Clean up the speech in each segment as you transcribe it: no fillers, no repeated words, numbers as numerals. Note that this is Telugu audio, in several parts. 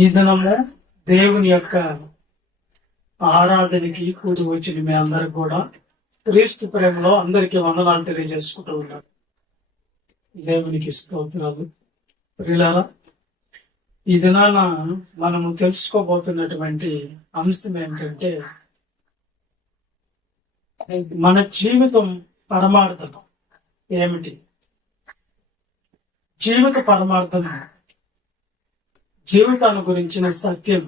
ఈ దినము దేవుని యొక్క ఆరాధనకి కూడి వచ్చిన మీ అందరికి కూడా క్రీస్తు ప్రేమలో అందరికీ వందనాలు తెలియజేసుకుంటూ ఉన్నారు. దేవునికి స్తోత్రాలు. ప్రియులారా, ఈ దినాన మనము తెలుసుకోబోతున్నటువంటి అంశం ఏంటంటే మన జీవితం పరమార్థం ఏమిటి? జీవిత పరమార్థం, జీవితాన్ని గురించిన సత్యం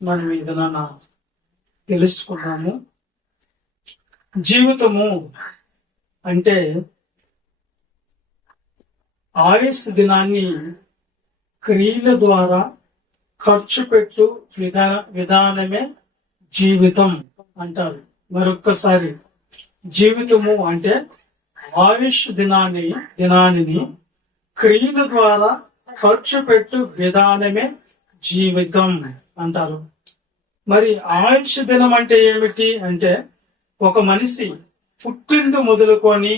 మనం ఈ దినాన తెలుసుకున్నాము. జీవితము అంటే ఆయుష్ దినాన్ని క్రియల ద్వారా ఖర్చు పెట్టు విధానమే జీవితం అంటారు. మరొక్కసారి, జీవితము అంటే ఆయుష్ దినాన్ని క్రియల ద్వారా ఖర్చు పెట్టు విధానమే జీవితం అంటారు. మరి ఆయుష్ దినం అంటే ఏమిటి అంటే, ఒక మనిషి పుట్టింది మొదలుకొని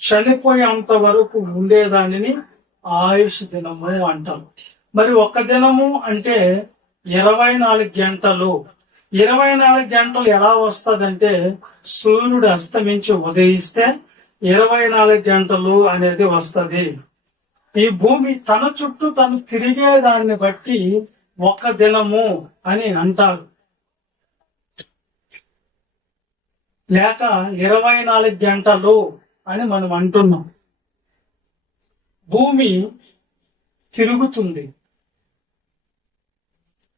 చనిపోయేంత వరకు ఉండేదానిని ఆయుష్ దినము అంటాం. మరి ఒక దినము అంటే 24 గంటలు. 24 గంటలు ఎలా వస్తుందంటే, సూర్యుడు అస్తమించి ఉదయిస్తే 24 గంటలు అనేది వస్తుంది. ఈ భూమి తన చుట్టూ తను తిరిగేదాన్ని బట్టి ఒక దినము అని అంటారు, లేక 24 గంటలు అని మనం అంటున్నాం. భూమి తిరుగుతుంది.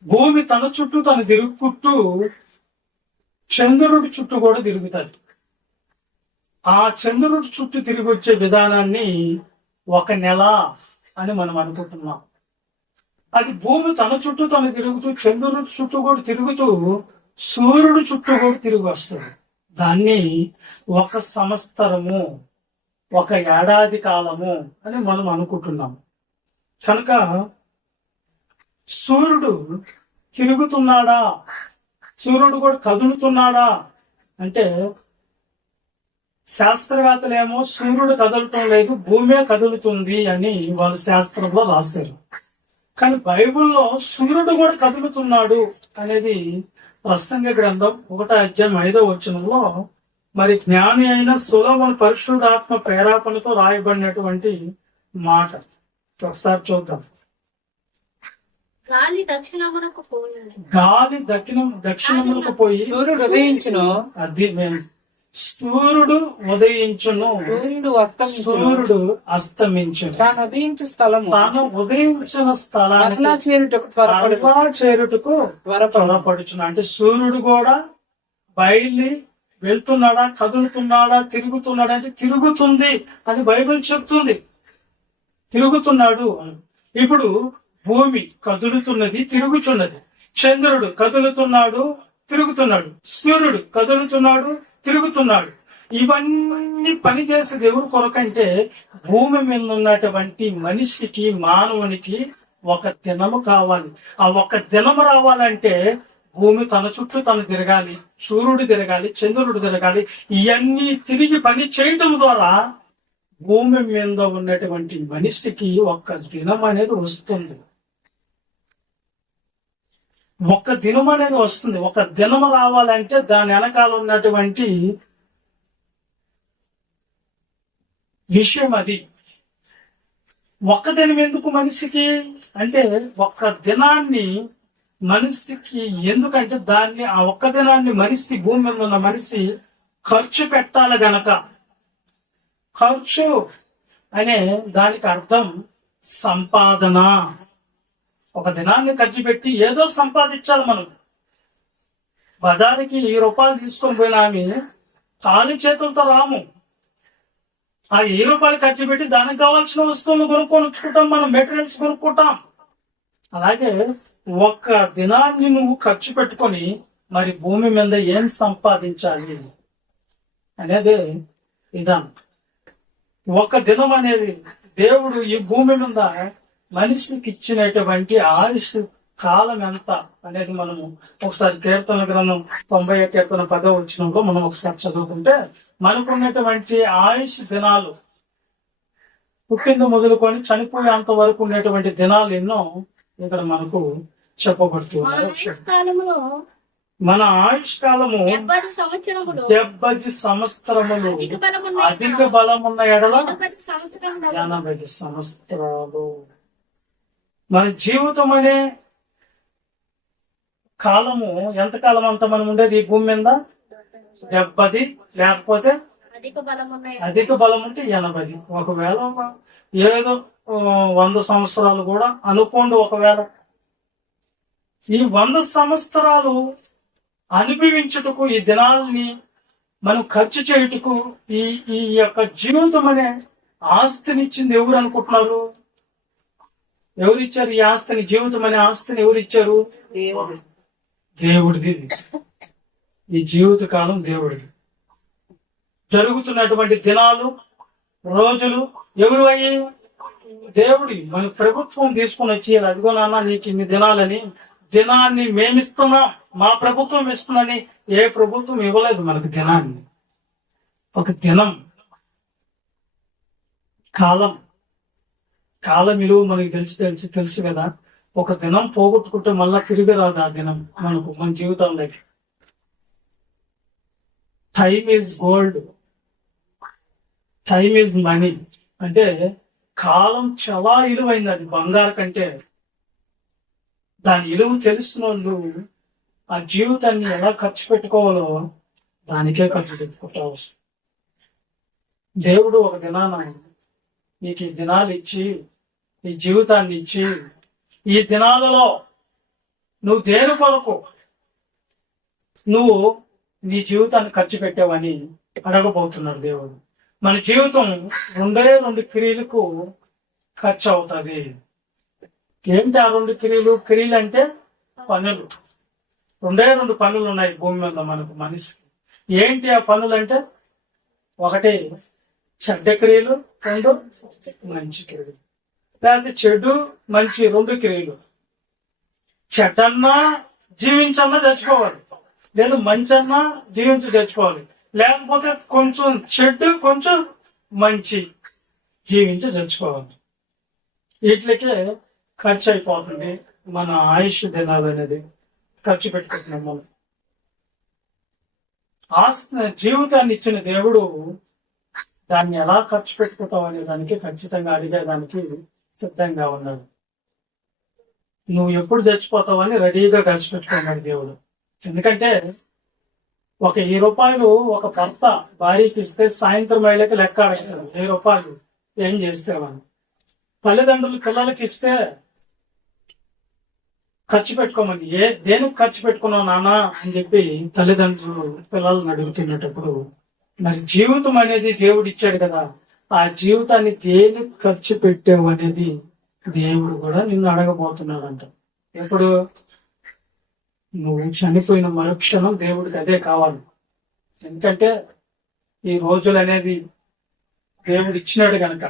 భూమి తన చుట్టూ తను తిరుగుకుంటూ చంద్రుడి చుట్టూ కూడా తిరుగుతుంది. ఆ చంద్రుడి చుట్టూ తిరిగి వచ్చే విధానాన్ని ఒక నెల అని మనం అనుకుంటున్నాం. అది భూమి తన చుట్టూ తను తిరుగుతూ చంద్రుడి చుట్టూ కూడా తిరుగుతూ సూర్యుడి చుట్టూ కూడా తిరిగి వస్తుంది. దాన్ని ఒక సంవత్సరము, ఒక ఏడాది కాలము అని మనం అనుకుంటున్నాం. కనుక సూర్యుడు తిరుగుతున్నాడా, సూర్యుడు కూడా కదులుతున్నాడా అంటే, శాస్త్రవేత్తలేమో సూర్యుడు కదలటం లేదు, భూమే కదులుతుంది అని వాళ్ళ శాస్త్రంలో రాశారు. కానీ బైబిల్లో సూర్యుడు కూడా కదులుతున్నాడు అనేది ప్రసంగ గ్రంథం 1:5 మరి జ్ఞాని అయిన సొలొమోను పరిశుద్ధాత్మ ప్రేరేపణతో రాయబడినటువంటి మాట. ఒకసారి చూద్దాం. గాలి దక్షిణమునకు పోయి సూర్యుడు ఉదయించును, అది సూర్యుడు ఉదయించును, సూర్యుడు అస్తమించును. తాను ఉదయించు స్థలము, తాను ఉదయించిన స్థలానికి చేరుటకు త్వరపడుచును. అంటే సూర్యుడు కూడా బయలు వెళ్తున్నాడా, కదులుతున్నాడా, తిరుగుతున్నాడా అంటే తిరుగుతుంది అని బైబిల్ చెప్తుంది. తిరుగుతున్నాడు. ఇప్పుడు భూమి కదులుతున్నది, తిరుగుతున్నది. చంద్రుడు కదులుతున్నాడు, తిరుగుతున్నాడు. సూర్యుడు కదులుతున్నాడు, తిరుగుతున్నాడు. ఇవన్నీ పనిచేసే దేవుడు కొరకంటే భూమి మీద ఉన్నటువంటి మనిషికి, మానవునికి ఒక దినము కావాలి. ఆ ఒక దినము రావాలంటే భూమి తన చుట్టూ తను తిరగాలి, సూర్యుడు తిరగాలి, చంద్రుడు తిరగాలి. ఇవన్నీ తిరిగి పని చేయటం ద్వారా భూమి మీద ఉన్నటువంటి మనిషికి ఒక దినం అనేది వస్తుంది. ఒక దినం అనేది వస్తుంది. ఒక దినం రావాలంటే దాని వెనకాల ఉన్నటువంటి విషయం అది. ఒక్క దినం ఎందుకు మనిషికి అంటే, ఒక్క దినాన్ని మనిషికి ఎందుకంటే దాన్ని, ఆ ఒక్క దినాన్ని మనిషి, భూమి మీద ఉన్న మనిషి ఖర్చు పెట్టాలి గనక. ఖర్చు అనే దానికి అర్థం సంపాదన. ఒక దినాన్ని ఖర్చు పెట్టి ఏదో సంపాదించాలి. మనం బజారుకి 1000 రూపాయలు తీసుకొని పోయినా ఖాళీ చేతులతో రాము. ఆ 1000 రూపాయలు ఖర్చు పెట్టి దానికి కావాల్సిన వస్తువులు కొనుక్కుంటాం, మనం మెటీరియల్స్ కొనుక్కుంటాం. అలాగే ఒక్క దినాన్ని నువ్వు ఖర్చు పెట్టుకొని మరి భూమి మీద ఏం సంపాదించాలి అనేది విధానం. ఒక దినం అనేది దేవుడు ఈ భూమి మీద మనిషికి ఇచ్చినటువంటి ఆయుష్ కాలం ఎంత అనేది మనము ఒకసారి కీర్తన గ్రంథం 90:10 మనం ఒకసారి చదువుకుంటే, మనకున్నటువంటి ఆయుష్ దినాలు పుట్టింది మొదలుకొని చనిపోయేంత వరకు ఉండేటువంటి దినాలు ఎన్నో ఇక్కడ మనకు చెప్పబడుతున్నారు. కాలంలో మన ఆయుష్ కాలము 70 సంవత్సరములు 70 సంవత్సరములు, అధిక బలమున్న అధిక బలమున్న ఎడల 80 సంవత్సరములు 80 సంవత్సరాలు. మన జీవితం అనే కాలము ఎంతకాలం అంత మనం ఉండేది ఈ భూమి మీద? 70, లేకపోతే అధిక బలమున్న అధిక బలం ఉంటే 80. ఒకవేళ ఏదో 100 సంవత్సరాలు కూడా అనుకోండి. ఒకవేళ ఈ 100 సంవత్సరాలు అనుభవించుటకు, ఈ దినాల్ని మనం ఖర్చు చేయుటకు, ఈ ఈ యొక్క జీవితం అనే ఆస్తినిచ్చింది ఎవరు అనుకుంటున్నారు? ఎవరిచ్చారు ఈ ఆస్తిని? జీవితం అనే ఆస్తిని ఎవరిచ్చారు? దేవుడు. దేవుడిది ఇది. ఈ జీవిత కాలం దేవుడిది. జరుగుతున్నటువంటి దినాలు, రోజులు ఎవరు అయ్యి? దేవుడి. మన ప్రభుత్వం తీసుకుని వచ్చి, అదిగో నాన్న నీకు ఇన్ని దినాలని, దినాన్ని మేమిస్తున్నాం, మా ప్రభుత్వం ఇస్తుందని ఏ ప్రభుత్వం ఇవ్వలేదు మనకు దినాన్ని. ఒక దినం, కాలం, కాలం విలువ మనకి తెలుసు కదా. ఒక దినం పోగొట్టుకుంటే మళ్ళా తిరిగి రాదు ఆ దినం మనకు, మన జీవితంలోకి. Time is gold, time is money. అంటే కాలం చాలా విలువైంది, అది బంగారు కంటే. దాని విలువ తెలిసిన వాళ్ళు ఆ జీవితాన్ని ఎలా ఖర్చు పెట్టుకోవాలో దానికే ఖర్చు పెట్టుకుంటావు. దేవుడు ఒక దినాన నీకు ఈ దినాలు ఇచ్చి, ఈ జీవితాన్ని ఇచ్చి, ఈ దినాలలో నువ్వు దేని కొరకు నువ్వు నీ జీవితాన్ని ఖర్చు పెట్టావని అడగబోతున్నాడు దేవుడు. మన జీవితం 2 క్రియలకు ఖర్చు అవుతుంది. ఏంటి ఆ 2 క్రియలు? క్రియలు అంటే పనులు. 2 పనులు ఉన్నాయి భూమి మీద మనకు, మనిషికి. ఏంటి ఆ పనులు అంటే? 1 చెడ్డ క్రియలు, 2 మంచి క్రియలు. లేకపోతే చెడు మంచి 2 క్రియలు. చెడ్డన్నా జీవించన్నా చచ్చిపోవాలి, లేదు మంచి అన్నా జీవించి చచ్చిపోవాలి, లేకపోతే కొంచెం చెడు కొంచెం మంచి జీవించి చచ్చిపోవాలి. వీటికే ఖర్చు అయిపోతుంది మన ఆయుష్ దినాలు అనేది. ఖర్చు పెట్టుకుంటున్నాం మనం. జీవితాన్ని ఇచ్చిన దేవుడు దాన్ని ఎలా ఖర్చు పెట్టుకుంటావు అనే దానికి ఖచ్చితంగా అడిగేదానికి సిద్ధంగా ఉన్నాడు. నువ్వు ఎప్పుడు చచ్చిపోతావని రెడీగా ఖర్చు పెట్టుకున్నాడు దేవుడు. ఎందుకంటే ఒక 1000 రూపాయలు ఒక భర్త భార్యకి ఇస్తే సాయంత్రం అయ్యేకి లెక్క అడగలేదు 1000 రూపాయలు ఏం చేస్తేవని. తల్లిదండ్రులు పిల్లలకి ఇస్తే ఖర్చు పెట్టుకోమని, దేనికి ఖర్చు పెట్టుకున్నావు నాన్న అని చెప్పి తల్లిదండ్రులు పిల్లలను అడుగుతున్నప్పుడు, మరి జీవితం అనేది దేవుడు ఇచ్చాడు కదా, ఆ జీవితాన్ని దేనికి ఖర్చు పెట్టావు అనేది దేవుడు కూడా నిన్ను అడగబోతున్నాడంట. ఎప్పుడు? నువ్వు చనిపోయిన మరుక్షణం దేవుడికి అదే కావాలి. ఎందుకంటే ఈ రోజులు అనేది దేవుడు ఇచ్చినాడు గనక.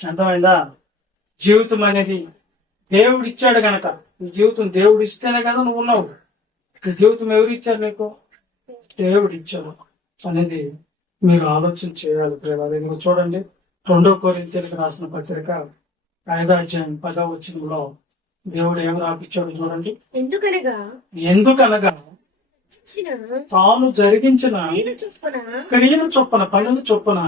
అర్థమైందా? జీవితం అనేది దేవుడు ఇచ్చాడు గనక. ఈ జీవితం దేవుడు ఇస్తేనే కదా నువ్వు ఉన్నావు. ఈ జీవితం ఎవరు ఇచ్చారు నీకు? దేవుడు ఇచ్చాడు అనేది మీరు ఆలోచన చేయాలి. ప్రేమ చూడండి, 2 కొరింథీయులకు రాసిన పత్రిక 5వ అధ్యాయం 10వ వచనంలో దేవుడు ఏమి రాపిచ్చాడు చూడండి. ఎందుకనగా తాను జరిగించిన క్రియలు చొప్పున, పనులు చొప్పున,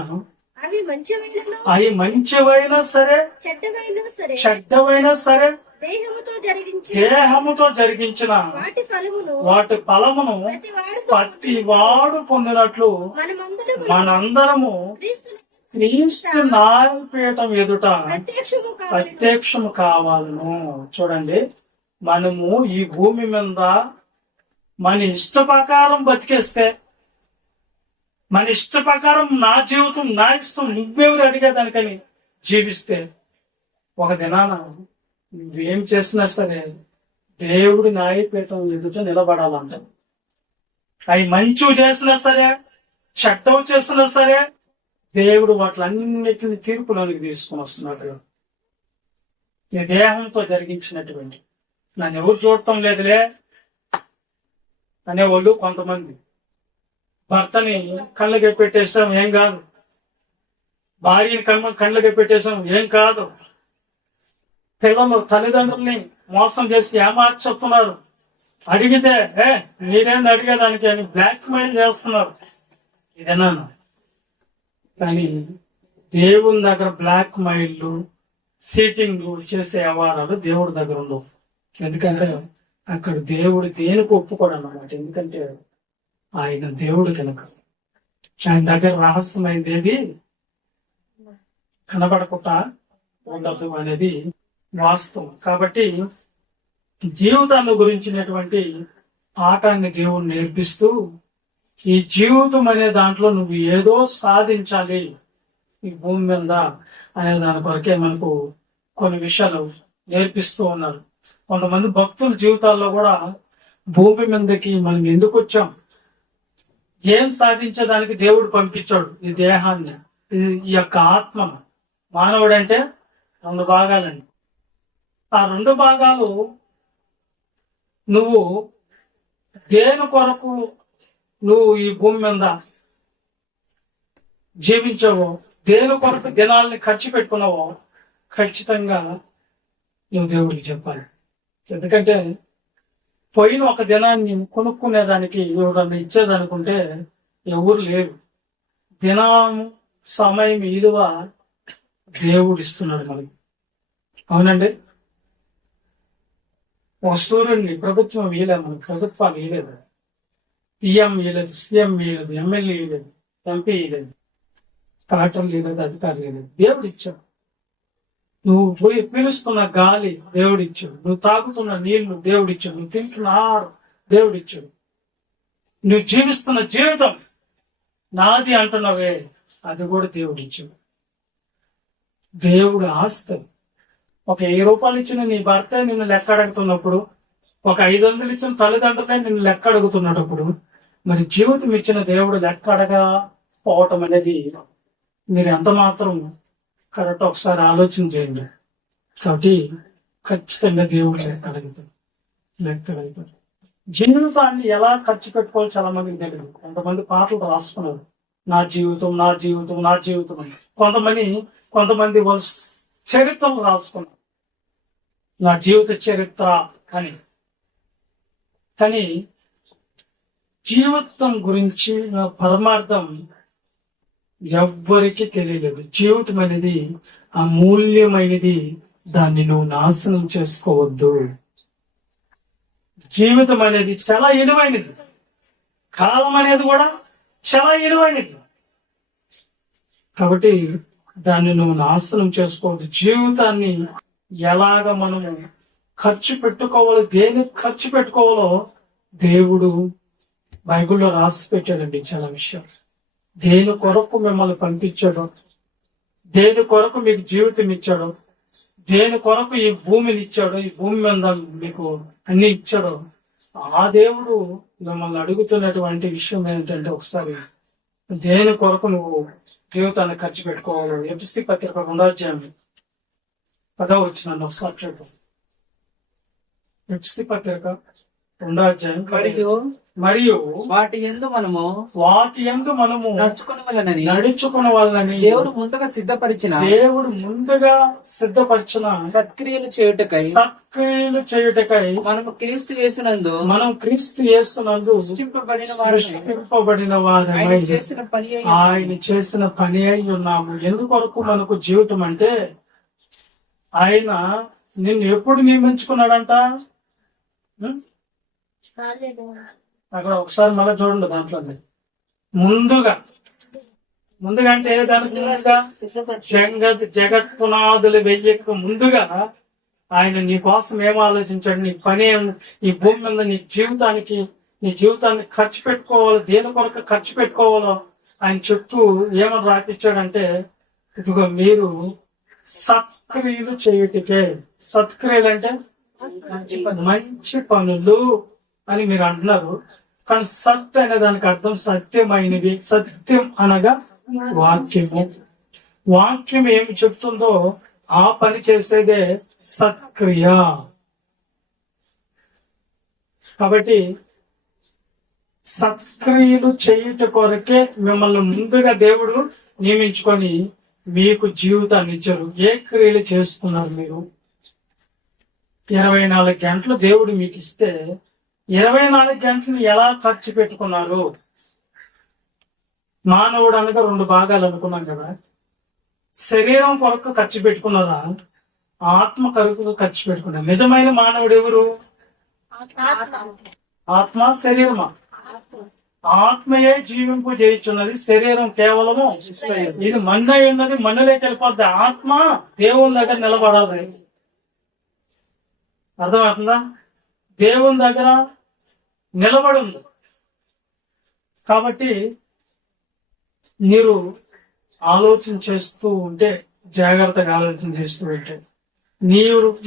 అవి మంచివైనా సరే చెడ్డవైనా సరే దేహముతో జరిగించిన వాటి ఫలమును ప్రతి వాడు పొందినట్లు మనందరము క్రీస్తు న్యాయపీఠం ఎదుట ప్రత్యక్షము కావాలను. చూడండి, మనము ఈ భూమి మీద మన ఇష్ట ప్రకారం బతికేస్తే, మన ఇష్ట ప్రకారం నా జీవితం నా ఇష్టం నువ్వెవరు అడిగేదానికని జీవిస్తే, ఒక దినాన నువ్వేం చేసినా సరే దేవుడి న్యాయపీఠం ఎదుట నిలబడాలంట. అవి మంచివి చేసినా సరే చెడ్డవు చేసినా సరే దేవుడు వాటిలన్నిటిని తీర్పులోనికి తీసుకుని వస్తున్నాడు. నీ దేహంతో జరిగించినటువంటి, నన్ను ఎవరు చూడటం లేదులే అనేవాళ్ళు కొంతమంది. భర్తని కళ్ళకి పెట్టేసాం ఏం కాదు, భార్యని కళ్ళకి పెట్టేసాం ఏం కాదు, పిల్లలు తల్లిదండ్రుల్ని మోసం చేసి ఏమార్చుతున్నారు. అడిగితే మీరేంది అడిగేదానికి అని బ్లాక్ మెయిల్ చేస్తున్నారు. ఇదేనా? కానీ దేవుని దగ్గర బ్లాక్ మెయిల్ సీటింగ్ చేసే వ్యవహారాలు దేవుడి దగ్గర ఉండవు. ఎందుకంటే అక్కడ దేవుడు దేనికి ఒప్పుకోడు అన్నమాట. ఎందుకంటే ఆయన దేవుడు కనుక ఆయన దగ్గర రహస్యమైంది ఏది కనబడకుండా ఉండదు అనేది వాస్తవం. కాబట్టి జీవితాన్ని గురించినటువంటి పాఠాన్ని దేవుడు నేర్పిస్తూ ఈ జీవితం అనే దాంట్లో నువ్వు ఏదో సాధించాలి ఈ భూమి మీద అనే దాని కొరకే మనకు కొన్ని విషయాలు నేర్పిస్తూ ఉన్నారు. కొంతమంది భక్తుల జీవితాల్లో కూడా భూమి మీదకి మనం ఎందుకు వచ్చాం, ఏం సాధించడానికి దేవుడు పంపించాడు ఈ దేహాన్ని, ఈ యొక్క ఆత్మ. మానవుడు అంటే 2 భాగాలండి. ఆ 2 భాగాలు నువ్వు దేని కొరకు నువ్వు ఈ భూమి మీద జీవించావో, దేని కొరకు దినాల్ని ఖర్చు పెట్టుకున్నావో ఖచ్చితంగా నువ్వు దేవుడికి చెప్పాలి. ఎందుకంటే పోయిన ఒక దినాన్ని కొనుక్కునేదానికి ఎవరన్నా ఇచ్చేదనుకుంటే ఎవరు లేరు. దినం సమయం విలువ దేవుడు ఇస్తున్నాడు మనకి. అవునండి. ఓ సూర్యుడిని ప్రభుత్వం వీలేదు, మనకి ప్రభుత్వాలు వీలేదు, పిఎం వీలేదు, సీఎం వీలేదు, ఎమ్మెల్యే వీలేదు, ఎంపీ వీలేదు, కలెక్టర్ వీలేదు, అధికారులు వీలేదు. దేవుడు ఇచ్చాడు. నువ్వు పోయి పీలుస్తున్న గాలి దేవుడిచ్చాడు, నువ్వు తాగుతున్న నీళ్లు దేవుడిచ్చాడు, నువ్వు తింటున్న ఆహారం దేవుడిచ్చాడు, నువ్వు జీవిస్తున్న జీవితం నాది అంటున్నావే అది కూడా దేవుడిచ్చాడు. దేవుడు ఆస్తి. ఒక 1000 రూపాయలు ఇచ్చిన నీ భర్త నిన్ను లెక్క అడుగుతున్నప్పుడు, ఒక 500 ఇచ్చిన తల్లిదండ్రులే నిన్ను లెక్క అడుగుతున్నప్పుడు, మరి జీవితం ఇచ్చిన దేవుడు లెక్క అడగపోవటం అనేది మీరు ఎంత మాత్రం కరెక్ట్ ఒకసారి ఆలోచన చేయండి. కాబట్టి ఖచ్చితంగా దేవుడు లెక్క అడుగుతాడు. జీవితాన్ని ఎలా ఖర్చు పెట్టుకోవాలి చాలా మందికి తెలియదు. కొంతమంది పాటలు రాసుకున్నారు, నా జీవితం నా జీవితం నా జీవితం అని. కొంతమంది వాళ్ళ చరిత్రలు రాసుకున్నారు, నా జీవిత చరిత్ర అని. కానీ జీవితం గురించి పరమార్థం ఎవ్వరికి తెలియలేదు. జీవితం అనేది అమూల్యమైనది, దాన్ని నువ్వు నాశనం చేసుకోవద్దు. జీవితం అనేది చాలా విలువైనది, కాలం అనేది కూడా చాలా విలువైనది. కాబట్టి దాన్ని నువ్వు నాశనం చేసుకోవద్దు. జీవితాన్ని ఎలాగ మనము ఖర్చు పెట్టుకోవాలో, దేనికి ఖర్చు పెట్టుకోవాలో దేవుడు బైబిల్లో రాసి పెట్టాడండి చాలా విషయాలు. దేని కొరకు మిమ్మల్ని పంపించాడు, దేని కొరకు మీకు జీవితం ఇచ్చాడు, దేని కొరకు ఈ భూమిని ఇచ్చాడు, ఈ భూమి మీద మీకు అన్ని ఇచ్చాడు, ఆ దేవుడు మిమ్మల్ని అడుగుతున్నటువంటి విషయం ఏంటంటే ఒకసారి దేని కొరకు నువ్వు జీవితాన్ని ఖర్చు పెట్టుకోవాలి. ఎఫ్ఎస్సీ పత్రిక 2వ అధ్యాయం 10వ వచనం ఒకసారి చూద్దాం. ఎఫ్ఎస్సీ పత్రిక 2వ అధ్యాయం మరియు వాటి యందు మనము నడుచుకున్న వాళ్ళని దేవుడు ముందుగా సిద్ధపరిచిన సత్క్రియలు చేయుటకై మనము క్రీస్తు యేసునందు సృష్టింపబడిన వారమై ఆయన చేసిన పని అయి ఉన్నాము. ఎందుకొరకు మనకు జీవితం అంటే ఆయన నిన్ను ఎప్పుడు నియమించుకున్నాడంట? అక్కడ ఒకసారి మళ్ళీ చూడండి. దాంట్లో ముందుగా అంటే దానికి ముందుగా జగత్ పునాదులు వెయ్యక ముందుగా ఆయన నీ కోసం ఏం ఆలోచించాడు, నీ పని ఈ భూమి మీద నీ జీవితాన్ని ఖర్చు పెట్టుకోవాలో, దేని కొరకు ఖర్చు పెట్టుకోవాలో ఆయన చుట్టూ ఏమని రాపించాడంటే, ఇదిగో మీరు సత్క్రియలు చేయుటకే. సత్క్రియలు అంటే మంచి పనులు అని మీరు అంటున్నారు, కానీ సత్ అనే దానికి అర్థం సత్యమైనవి. సత్యం అనగా వాక్యము. వాక్యం ఏమి చెప్తుందో ఆ పని చేసేదే సత్క్రియ. కాబట్టి సత్క్రియలు చేయుట కొరకే మిమ్మల్ని ముందుగా దేవుడు నియమించుకొని మీకు జీవితాన్ని ఇచ్చారు. ఏ క్రియలు చేస్తున్నారు మీరు? 24 గంటలు దేవుడు మీకు ఇస్తే 24 గంటలు ఎలా ఖర్చు పెట్టుకున్నారు? మానవుడు అనగా 2 భాగాలు అనుకున్నాం కదా. శరీరం కొరకు ఖర్చు పెట్టుకున్నదా, ఆత్మ కొరకు ఖర్చు పెట్టుకున్నదా? నిజమైన మానవుడు ఎవరు? ఆత్మ శరీరమా? ఆత్మయే జీవింపు చేయుచున్నది, శరీరం కేవలము ఇది మన్ను అయి ఉన్నది, మన్నులోకి వెళ్ళిపోద్ది. ఆత్మ దేవుని దగ్గర నిలబడాలి. అర్థమవుతుందా? దేవుని దగ్గర నిలబడి ఉంది. కాబట్టి మీరు ఆలోచన చేస్తూ ఉంటే, జాగ్రత్తగా ఆలోచన చేస్తూ ఉంటే,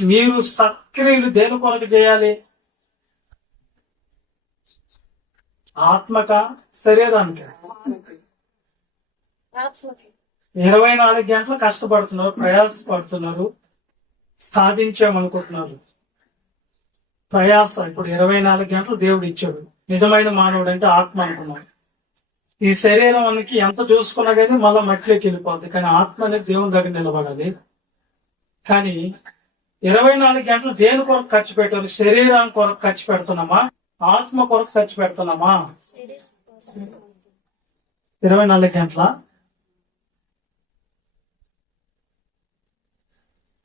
మీరు సక్రియలు దేని కొరకు చేయాలి? ఆత్మక శరీరానికి 24 గంటలు కష్టపడుతున్నారు, ప్రయాసపడుతున్నారు, సాధించామనుకుంటున్నారు. ప్రయాస ఇప్పుడు 24 గంటలు దేవుడు ఇచ్చాడు. నిజమైన మానవుడు అంటే ఆత్మ అనుకున్నాడు. ఈ శరీరం అనికి ఎంత చూసుకున్నా కానీ మళ్ళా మట్టిలోకి వెళ్ళిపోద్ది. కానీ ఆత్మ అనేది దేవుని దగ్గర నిలబడాలి. కానీ 24 గంటలు దేని కొరకు ఖర్చు పెట్టాలి? శరీరం కొరకు ఖర్చు పెడుతున్నామా, ఆత్మ కొరకు ఖర్చు పెడుతున్నామా? 24 గంటల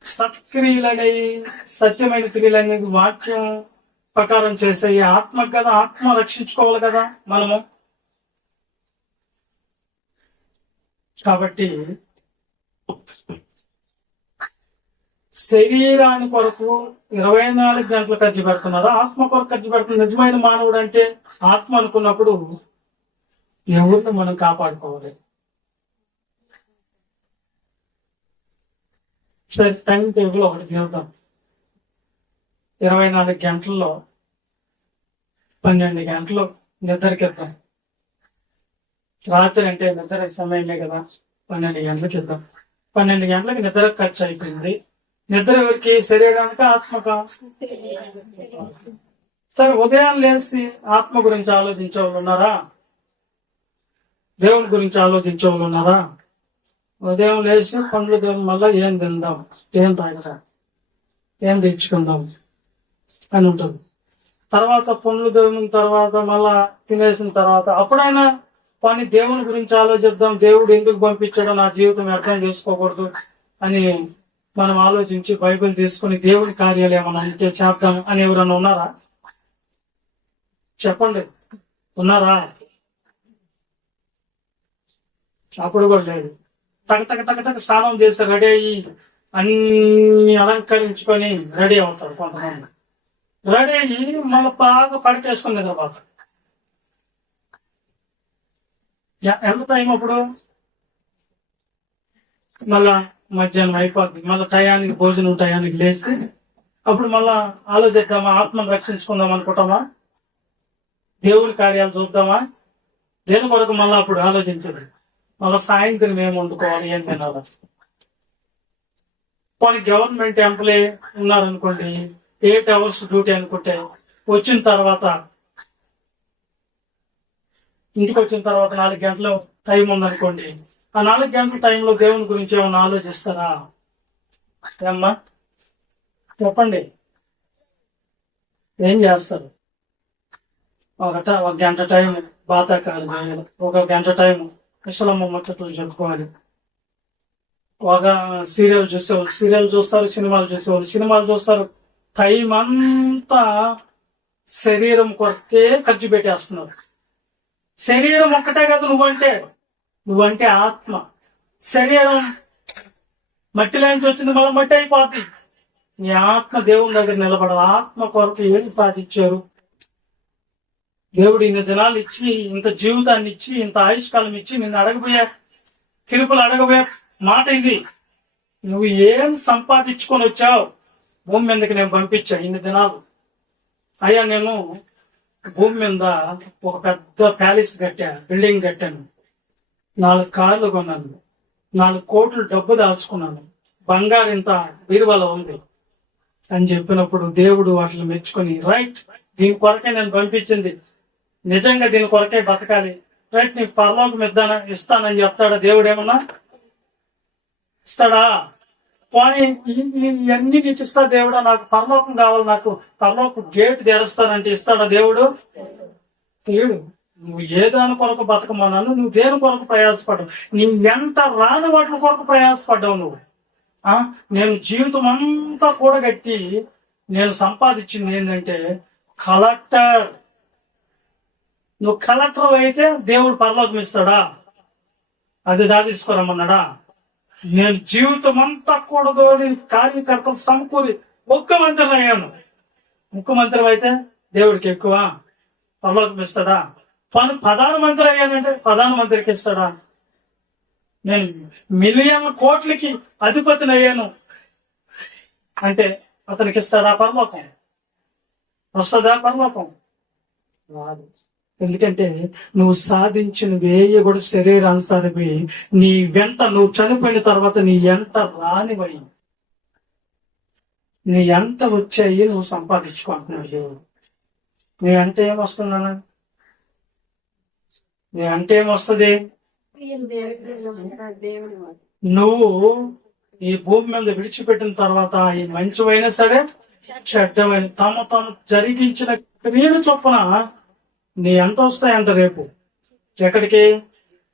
సత్క్రియలనేవి, సత్యమైన క్రియలు అనేది వాక్యం ప్రకారం చేసే ఆత్మ కదా. ఆత్మ రక్షించుకోవాలి కదా మనము. కాబట్టి శరీరాని కొరకు 24 గంటలు ఖర్చు పెడుతున్నారు, ఆత్మ కొరకు ఖర్చు పెడుతున్నారు. నిజమైన మానవుడు అంటే ఆత్మ అనుకున్నప్పుడు ఎవరిని మనం కాపాడుకోవాలి. సరే, టైం టేబుల్ ఒకటి తీద్దాం. 24 గంటల్లో 12 గంటలు నిద్రకిద్దాం. రాత్రి అంటే నిద్ర సమయమే కదా, 12 గంటలకు ఇద్దాం. 12 గంటలకు నిద్ర ఖర్చు అయిపోయింది. నిద్ర ఎవరికి? శరీరానికి, ఆత్మక? సరే, ఉదయం లేచి ఆత్మ గురించి ఆలోచించే వాళ్ళు ఉన్నారా? దేవుని గురించి ఆలోచించే వాళ్ళు ఉన్నారా? ఉదయం లేచి పండ్లు దేవుని మళ్ళా ఏం తిందాం, ఏం తాగరా, ఏం తెచ్చుకుందాం అని ఉంటుంది. తర్వాత పండ్లు దేవుని తర్వాత మళ్ళా తినేసిన తర్వాత అప్పుడైనా పని దేవుని గురించి ఆలోచిద్దాం. దేవుడు ఎందుకు పంపించాడో నా జీవితం అర్థం చేసుకోకూడదు అని మనం ఆలోచించి బైబిల్ తీసుకుని దేవుని కార్యాలు ఏమైనా ఉంటే చేద్దాం అని ఎవరన్నా ఉన్నారా? చెప్పండి, ఉన్నారా? అప్పుడు కూడా లేదు. టక స్నానం చేసి రెడీ అయ్యి అన్ని అలంకరించుకొని రెడీ అవుతారు కొంతమంది. రెడీ అయ్యి మళ్ళీ బాగా పడకేసుకుని నిద్రపోతారు. ఎంత టైం అప్పుడు? మళ్ళా మధ్యాహ్నం అయిపోద్ది. మళ్ళీ టయానికి భోజనం టయానికి లేచి అప్పుడు మళ్ళా ఆలోచిద్దామా, ఆత్మను రక్షించుకుందాం అనుకుంటామా, దేవుని కార్యాలు చూద్దామా? దేని కొరకు మళ్ళీ అప్పుడు ఆలోచించదు. మళ్ళీ సాయంత్రం ఏం వండుకోవాలి, ఏం తినాలి. కొన్ని గవర్నమెంట్ ఎంప్లాయీ ఉన్నారనుకోండి, 8 hours డ్యూటీ అనుకుంటే వచ్చిన తర్వాత ఇంటికి వచ్చిన తర్వాత 4 గంటలు టైం ఉందనుకోండి, ఆ 4 గంటల టైంలో దేవుని గురించి ఏమైనా ఆలోచిస్తారా? ఏమ్మా చెప్పండి, ఏం చేస్తారు? ఒక గంట టైం బాతాకాలు చేయాలి, ఒక గంట టైం కుశలమ్మ ముచ్చట్లు చెప్పుకోవాలి, ఒక సీరియల్ చూసేవాళ్ళు సీరియల్ చూస్తారు, సినిమాలు చూసేవాళ్ళు సినిమాలు చూస్తారు. టైం అంతా శరీరం కొరకే ఖర్చు పెట్టేస్తున్నారు. శరీరం ఒక్కటే కదా నువ్వంటే ఆత్మ. శరీరం మట్టిలోంచి వచ్చింది, మళ్ళీ మట్టి అయిపోద్ది. నీ ఆత్మ దేవుని దగ్గర నిలబడదు. ఆత్మ కొరకు ఏం సాధించారు? దేవుడు ఇన్ని దినాలు ఇచ్చి, ఇంత జీవితాన్ని ఇచ్చి, ఇంత ఆయుష్కాలం ఇచ్చి, నిన్ను తిరుపులు అడగబోయే మాట ఇది. నువ్వు ఏం సంపాదించుకొని వచ్చావు? భూమి మీదకి నేను పంపించా ఇన్ని దినాలు. అయ్యా, నేను భూమి మీద ఒక పెద్ద ప్యాలెస్ కట్టాను, బిల్డింగ్ కట్టాను, 4 కార్లు కొన్నాను, 4 కోట్లు డబ్బు దాచుకున్నాను, బంగారు ఇంత బీరువాలో ఉంది అని చెప్పినప్పుడు దేవుడు వాటిని మెచ్చుకొని, రైట్, దీని కొరకే నేను పంపించింది, నిజంగా దీని కొరకే బతకాలి, రైట్, నీకు పరలోకం ఇస్తానని చెప్తాడా దేవుడు? ఏమన్నా ఇస్తాడా? పోనీ ఇవన్నీ నీకు ఇస్తా దేవుడా, నాకు పరలోకం కావాలి, నాకు పరలోకం గేట్ తెరుస్తానంటే ఇస్తాడా దేవుడు? దేవుడు నువ్వు ఏ దాని కొరకు బతకమన్నాను, నువ్వు దేని కొరకు ప్రయాసపడ్డావు, నీ ఎంత రాని వాటి కొరకు ప్రయాసపడ్డావు నువ్వు. నేను జీవితం అంతా కూడగట్టి నేను సంపాదించింది ఏంటంటే కలెక్టర్. నువ్వు కలెక్టర్ అయితే దేవుడు పరలోకం ఇస్తాడా? అది సాధించుకోరమన్నాడా? నేను జీవితం అంతా కూడదోడి కార్యకర్తలు సమకూరి ముఖ్యమంత్రిని అయ్యాను. ముఖ్యమంత్రి అయితే దేవుడికి ఎక్కువ పరలోకం ఇస్తాడా? ప్రధానమంత్రి అయ్యానంటే ప్రధానమంత్రికి ఇస్తాడా? నేను మిలియన్ కోట్లకి అధిపతిని అయ్యాను అంటే అతనికి ఇస్తాడా పరలోకం? వస్తుందా పరలోకం? రాదు. ఎందుకంటే నువ్వు సాధించిన వేయ కూడా శరీరానుసారమే నీ వెంట, నువ్వు చనిపోయిన తర్వాత నీ ఎంట రానివై, నీ ఎంట వచ్చాయి నువ్వు సంపాదించుకుంటున్నావు. దేవుడు నీ అంటే ఏమొస్తుందన్నా? నీ అంటే ఏమొస్తుంది? నువ్వు ఈ భూమి మీద విడిచిపెట్టిన తర్వాత ఈ మంచివైనా సరే చెడ్డమైన తమ జరిగించిన క్రియలు చొప్పున నీ ఎంత వస్తాయంట రేపు. ఎక్కడికి?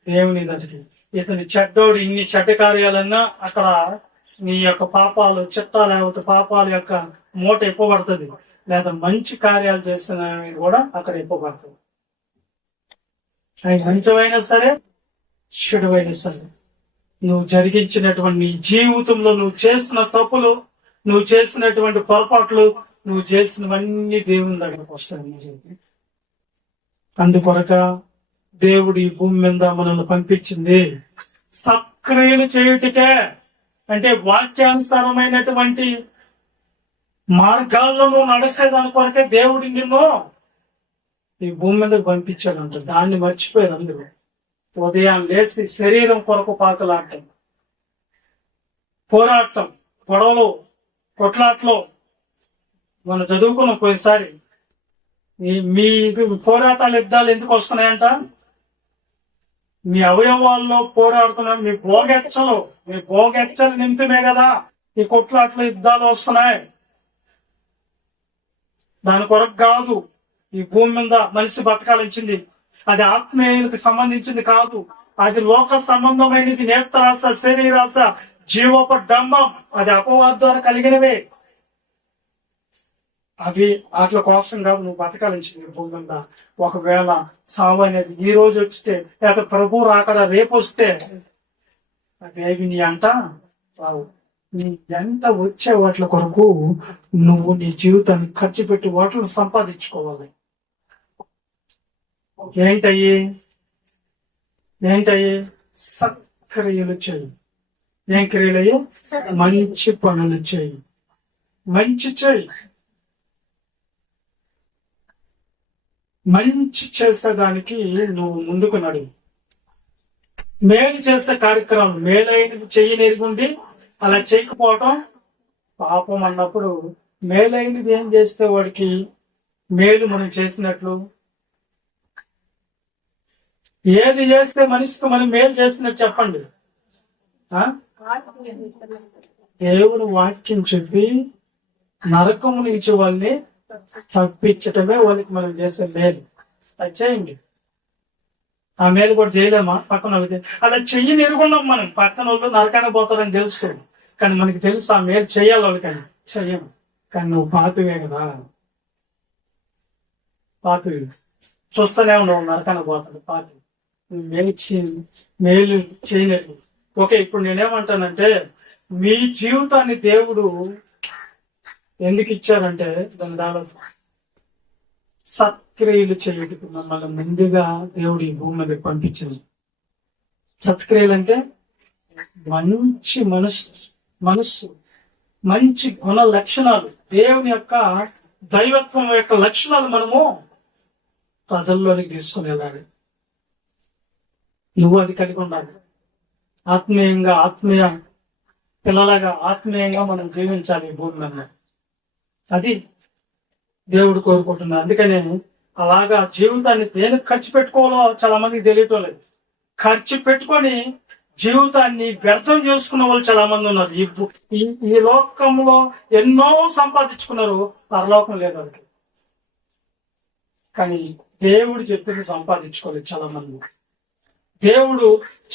దేవుని దగ్గరికి. ఇతని చెడ్డోడు ఇన్ని చెడ్డ కార్యాలన్నా అక్కడ నీ యొక్క పాపాలు చిట్టా, లేకపోతే పాపాల యొక్క మూట ఇప్పబడుతుంది, లేదా మంచి కార్యాలు చేస్తున్నవి కూడా అక్కడ ఇప్పబడుతుంది. అవి మంచివైనా సరే చెడువైనా సరే నువ్వు జరిగించినటువంటి నీ జీవితంలో నువ్వు చేసిన తప్పులు, నువ్వు చేసినటువంటి పొరపాట్లు, నువ్వు చేసినవన్నీ దేవుని దగ్గరకు వస్తాయి. అందుకొరక దేవుడు ఈ భూమి మీద మనల్ని పంపించింది సత్క్రియలు చేయుటకే. అంటే వాక్యానుసారమైనటువంటి మార్గాల్లో నువ్వు నడిచేదాని కొరకే దేవుడు నిన్ను ఈ భూమి మీద పంపించాడంట. దాన్ని మర్చిపోయారు అందరూ. ఉదయం లేచి శరీరం కొరకు పాకలాడటం, పోరాటం, గొడవలు, కొట్లాట్లో మనం చదువుకున్న పోయిసారి మీ పోరాటాలు యుద్ధాలు ఎందుకు వస్తున్నాయంట? మీ అవయవాల్లో పోరాడుతున్నా, మీ భోగెచ్చలు నిమిత్తమే కదా ఈ కొట్లాట్లు యుద్ధాలు వస్తున్నాయి. దాని కొరకు కాదు ఈ భూమి మీద మనిషి బతకాలించింది. అది ఆత్మీయులకు సంబంధించింది కాదు, అది లోక సంబంధమైనది. నేత్రాస, శరీరాస, జీవోప డంబం అది అపవాద ద్వారా కలిగినవే. అవి వాటి కోసం కాదు నువ్వు బతకాలించింది భూమి మీద. ఒకవేళ సావు అనేది ఈ రోజు వచ్చితే, లేదా ప్రభు రాకడా రేపు వస్తే అవేవి నీ అంట రావు. నీ ఎంట వచ్చే వాటి కొరకు నువ్వు నీ జీవితాన్ని ఖర్చు పెట్టి వాటిని సంపాదించుకోవాలి. ఏంటయ్యి? సత్క్రియలు చేయి. ఏం క్రియలయ్యి? మంచి పనులు చేయి. మంచి చేయి. మంచి చేసేదానికి నువ్వు ముందుకు నడు. మేలు చేసే కార్యక్రమం, మేలైనది చెయ్యనిరుగుండి అలా చేయకపోవటం పాపం అన్నప్పుడు, మేలైనది ఏం చేస్తే వాడికి మేలు మనం చేసినట్లు? ఏది చేస్తే మనిషికి మనం మేలు చేసినట్టు చెప్పండి. దేవుని వాక్యం చెప్పి నరకము నుంచి వాళ్ళని తప్పించటమే వాళ్ళకి మనం చేసే మేలు. అది చేయండి. ఆ మేలు కూడా చేయలేమా పక్కన వాళ్ళకి? అలా చెయ్యి ఎరుగున్నాం మనం. పక్కన వాళ్ళు నరకానికి పోతారని తెలుసు, కానీ మనకి తెలుసు ఆ మేలు చెయ్యాలి వాళ్ళకని. చెయ్యము. కానీ నువ్వు పాపివే కదా, పాపివి. చూస్తూనే ఉన్నావు నరకానికి పోతాడు పాపి. మేలు చేయలేదు. ఓకే, ఇప్పుడు నేనేమంటానంటే మీ జీవితాన్ని దేవుడు ఎందుకు ఇచ్చారంటే దాని సత్క్రియలు చేయటకు మమ్మల్ని ముందుగా దేవుడు ఈ భూమి మీద పంపించింది. సత్క్రియలు అంటే మంచి మనస్సు, మంచి గుణ లక్షణాలు, దేవుని యొక్క దైవత్వం యొక్క లక్షణాలు మనము ప్రజల్లోనికి తీసుకునేలాగా నువ్వు అది కలిగి ఉండాలి. ఆత్మీయ పిల్లలాగా ఆత్మీయంగా మనం జీవించాలి ఈ భూమి మీద. అది దేవుడు కోరుకుంటున్నాడు. అందుకనే అలాగా జీవితాన్ని దేనికి ఖర్చు పెట్టుకోవాలో చాలా మందికి తెలియటం లేదు. ఖర్చు పెట్టుకొని జీవితాన్ని వ్యర్థం చేసుకున్న వాళ్ళు చాలా మంది ఉన్నారు. ఈ లోకంలో ఎన్నో సంపాదించుకున్నారు, పరలోకం లేదు వాళ్ళకి. కానీ దేవుడు చెప్పింది సంపాదించుకోలేదు చాలా మంది. దేవుడు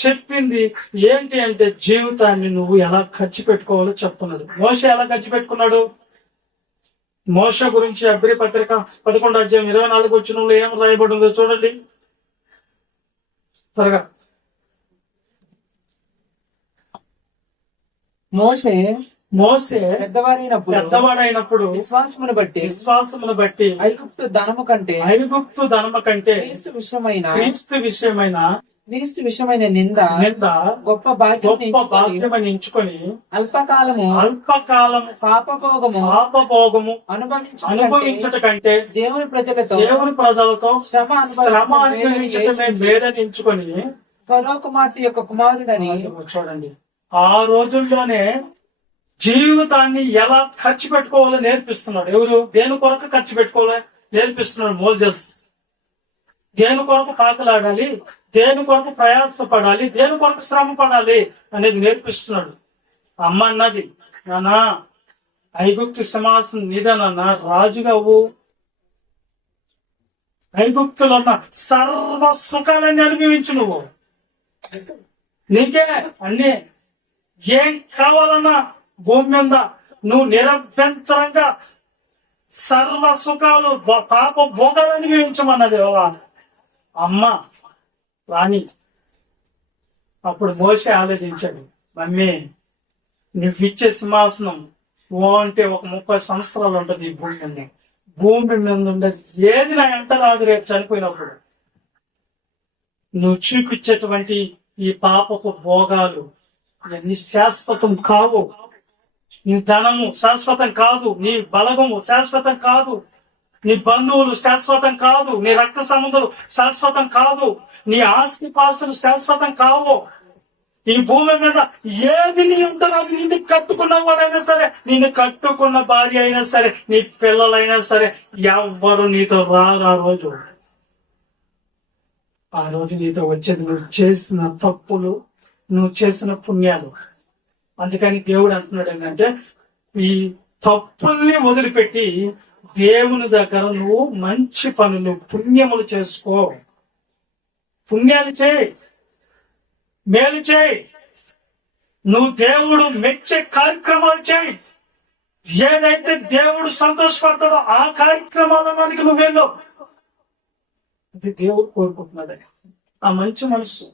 చెప్పింది ఏంటి అంటే జీవితాన్ని నువ్వు ఎలా ఖర్చు పెట్టుకోవాలో చెప్తున్నాడు. మోషే ఎలా ఖర్చు పెట్టుకున్నాడు? మోషే గురించి హెబ్రీ పత్రిక 11:24 ఏం రాయబడి ఉందో చూడండి త్వరగా. మోసే పెద్దవాడైనప్పుడు విశ్వాసమును బట్టి ఐగుప్తు ధనము కంటే క్రీస్తు విషయమైన నింద గొప్ప భాగ్యమని ఎంచుకొని అల్పకాలము పాపభోగము అనుభవించట కంటే దేవుని ప్రజలతో శ్రమ అనుభవించటమే మేలని ఎంచుకొని ఫరో కుమార్తె యొక్క కుమారుడని. చూడండి, ఆ రోజుల్లోనే జీవితాన్ని ఎలా ఖర్చు పెట్టుకోవాలో నేర్పిస్తున్నాడు. ఎవరు? దేని కొరకు ఖర్చు పెట్టుకోవాలో నేర్పిస్తున్నాడు మోజెస్. దేని కొరకు పాకలాడాలి, దేని కొరకు ప్రయాసపడాలి, దేని కొరకు శ్రమ పడాలి అనేది నేర్పిస్తున్నాడు. అమ్మ అన్నది, నానా ఐగుప్తు సింహాసనం నీదనన్నా, రాజుగా అవ్వు, ఐగుప్తులో ఉన్న సర్వ సుఖాలన్నీ అనుభవించు, నువ్వు నీకే అన్ని ఏం కావాలన్నా భూమి మీద నువ్వు నిరభ్యంతరంగా సర్వ సుఖాలు పాప భోగాలు అనుభవించమన్నది అమ్మ రాణి. అప్పుడు మోషే ఆలోచించాడు, మమ్మీ నువ్విచ్చే సింహాసనం ఓ అంటే ఒక 30 సంవత్సరాలు ఉంటది. ఈ భూమి మీద ఉండదు ఏది నా ఎంత రాదు రేపు చనిపోయినప్పుడు. నువ్వు చూపించేటువంటి ఈ పాపపు భోగాలు ఇవన్నీ శాశ్వతం కావు. నీ ధనము శాశ్వతం కాదు, నీ బలగము శాశ్వతం కాదు, నీ బంధువులు శాశ్వతం కాదు, నీ రక్త సంబంధాలు శాశ్వతం కాదు, నీ ఆస్తి పాస్తులు శాశ్వతం కావు. ఈ భూమి మీద ఏది నీ ఉంటారో అది నిన్ను కట్టుకున్న వారైనా సరే, నిన్ను కట్టుకున్న భార్య అయినా సరే, నీ పిల్లలైనా సరే, ఎవ్వరు నీతో రారు. ఆ రోజు నీతో వచ్చేది నువ్వు చేసిన తప్పులు, నువ్వు చేసిన పుణ్యాలు. అందుకని దేవుడు అంటున్నాడు ఏంటంటే, ఈ తప్పుల్ని వదిలిపెట్టి దేవుని దగ్గర నువ్వు మంచి పనులు, పుణ్యములు చేసుకో. పుణ్యాలు చేయి, మేలు చేయి, నువ్వు దేవుడు మెచ్చే కార్యక్రమాలు చేయి. ఏదైతే దేవుడు సంతోషపడతాడో ఆ కార్యక్రమాలకి నువ్వు వెళ్ళు. అది దేవుడు కోరుకుంటున్నాడు. ఆ మంచి మనసు.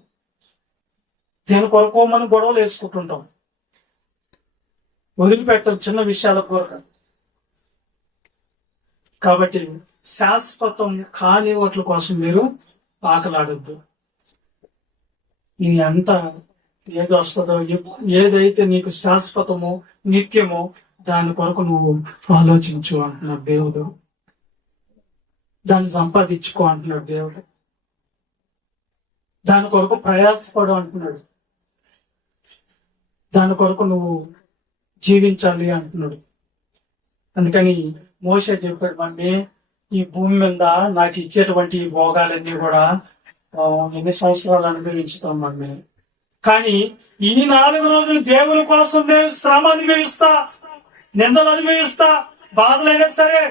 దేని కొరకు మనం గొడవలు వేసుకుంటుంటాం, వదిలిపెట్టం చిన్న విషయాల కొరకు. కాబట్టి శాశ్వతం కాని వాటి కోసం మీరు ఆకలాడద్దు. నీ అంట ఏది వస్తుందో, ఏదైతే నీకు శాశ్వతమో నిత్యమో దాని కొరకు నువ్వు ఆలోచించు అంటున్నాడు దేవుడు. దాన్ని సంపాదించుకో అంటున్నాడు దేవుడు. దాని కొరకు ప్రయాసపడు అంటున్నాడు. దాని కొరకు నువ్వు జీవించాలి అంటున్నాడు. అందుకని మోషే చెప్పాడు, మమ్మీ ఈ భూమి మీద నాకు ఇచ్చేటువంటి ఈ భోగాలన్నీ కూడా ఎన్ని సంవత్సరాలు అనుభవించుతాం మమ్మీ, కానీ ఈ 4 రోజులు దేవుని కోసం నేను శ్రమ అనుభవిస్తా, నిందలు అనుభవిస్తా, బాధలైనా సరే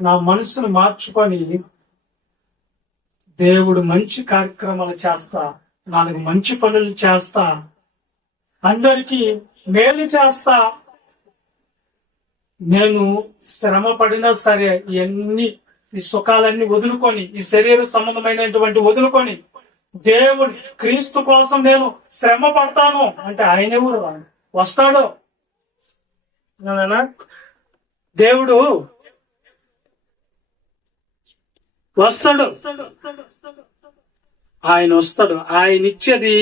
నా మనసును మార్చుకొని దేవుడు మంచి కార్యక్రమాలు చేస్తా, 4 మంచి పనులు చేస్తా, అందరికీ మేలు చేస్తా. నేను శ్రమ పడినా సరే ఈ సుఖాలన్నీ వదులుకొని, ఈ శరీర సంబంధమైనటువంటి వదులుకొని దేవుడు క్రీస్తు కోసం నేను శ్రమ పడతాను అంటే ఆయన ఎవరు? వస్తాడు. దేవుడు వస్తాడు, ఆయన వస్తాడు. ఆయన ఇచ్చేది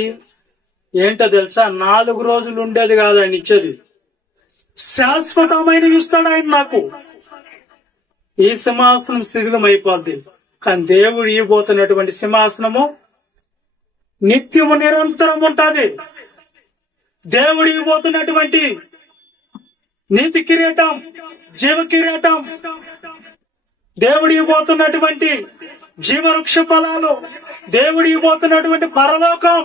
ఏంటో తెలుసా? 4 రోజులు ఉండేది కాదు ఆయన ఇచ్చేది, శాశ్వతమైనవి ఇస్తాడు ఆయన. నాకు ఈ సింహాసనం శిథిలం అయిపోద్ది, కానీ దేవుడు ఇవ్వబోతున్నటువంటి సింహాసనము నిత్యము నిరంతరం ఉంటుంది. దేవుడు ఇవ్వబోతున్నటువంటి నీతి కిరీటం, జీవ కిరీటం, దేవుడు ఇవ్వబోతున్నటువంటి జీవవృక్ష ఫలాలు, దేవుడు ఇవ్వబోతున్నటువంటి పరలోకం,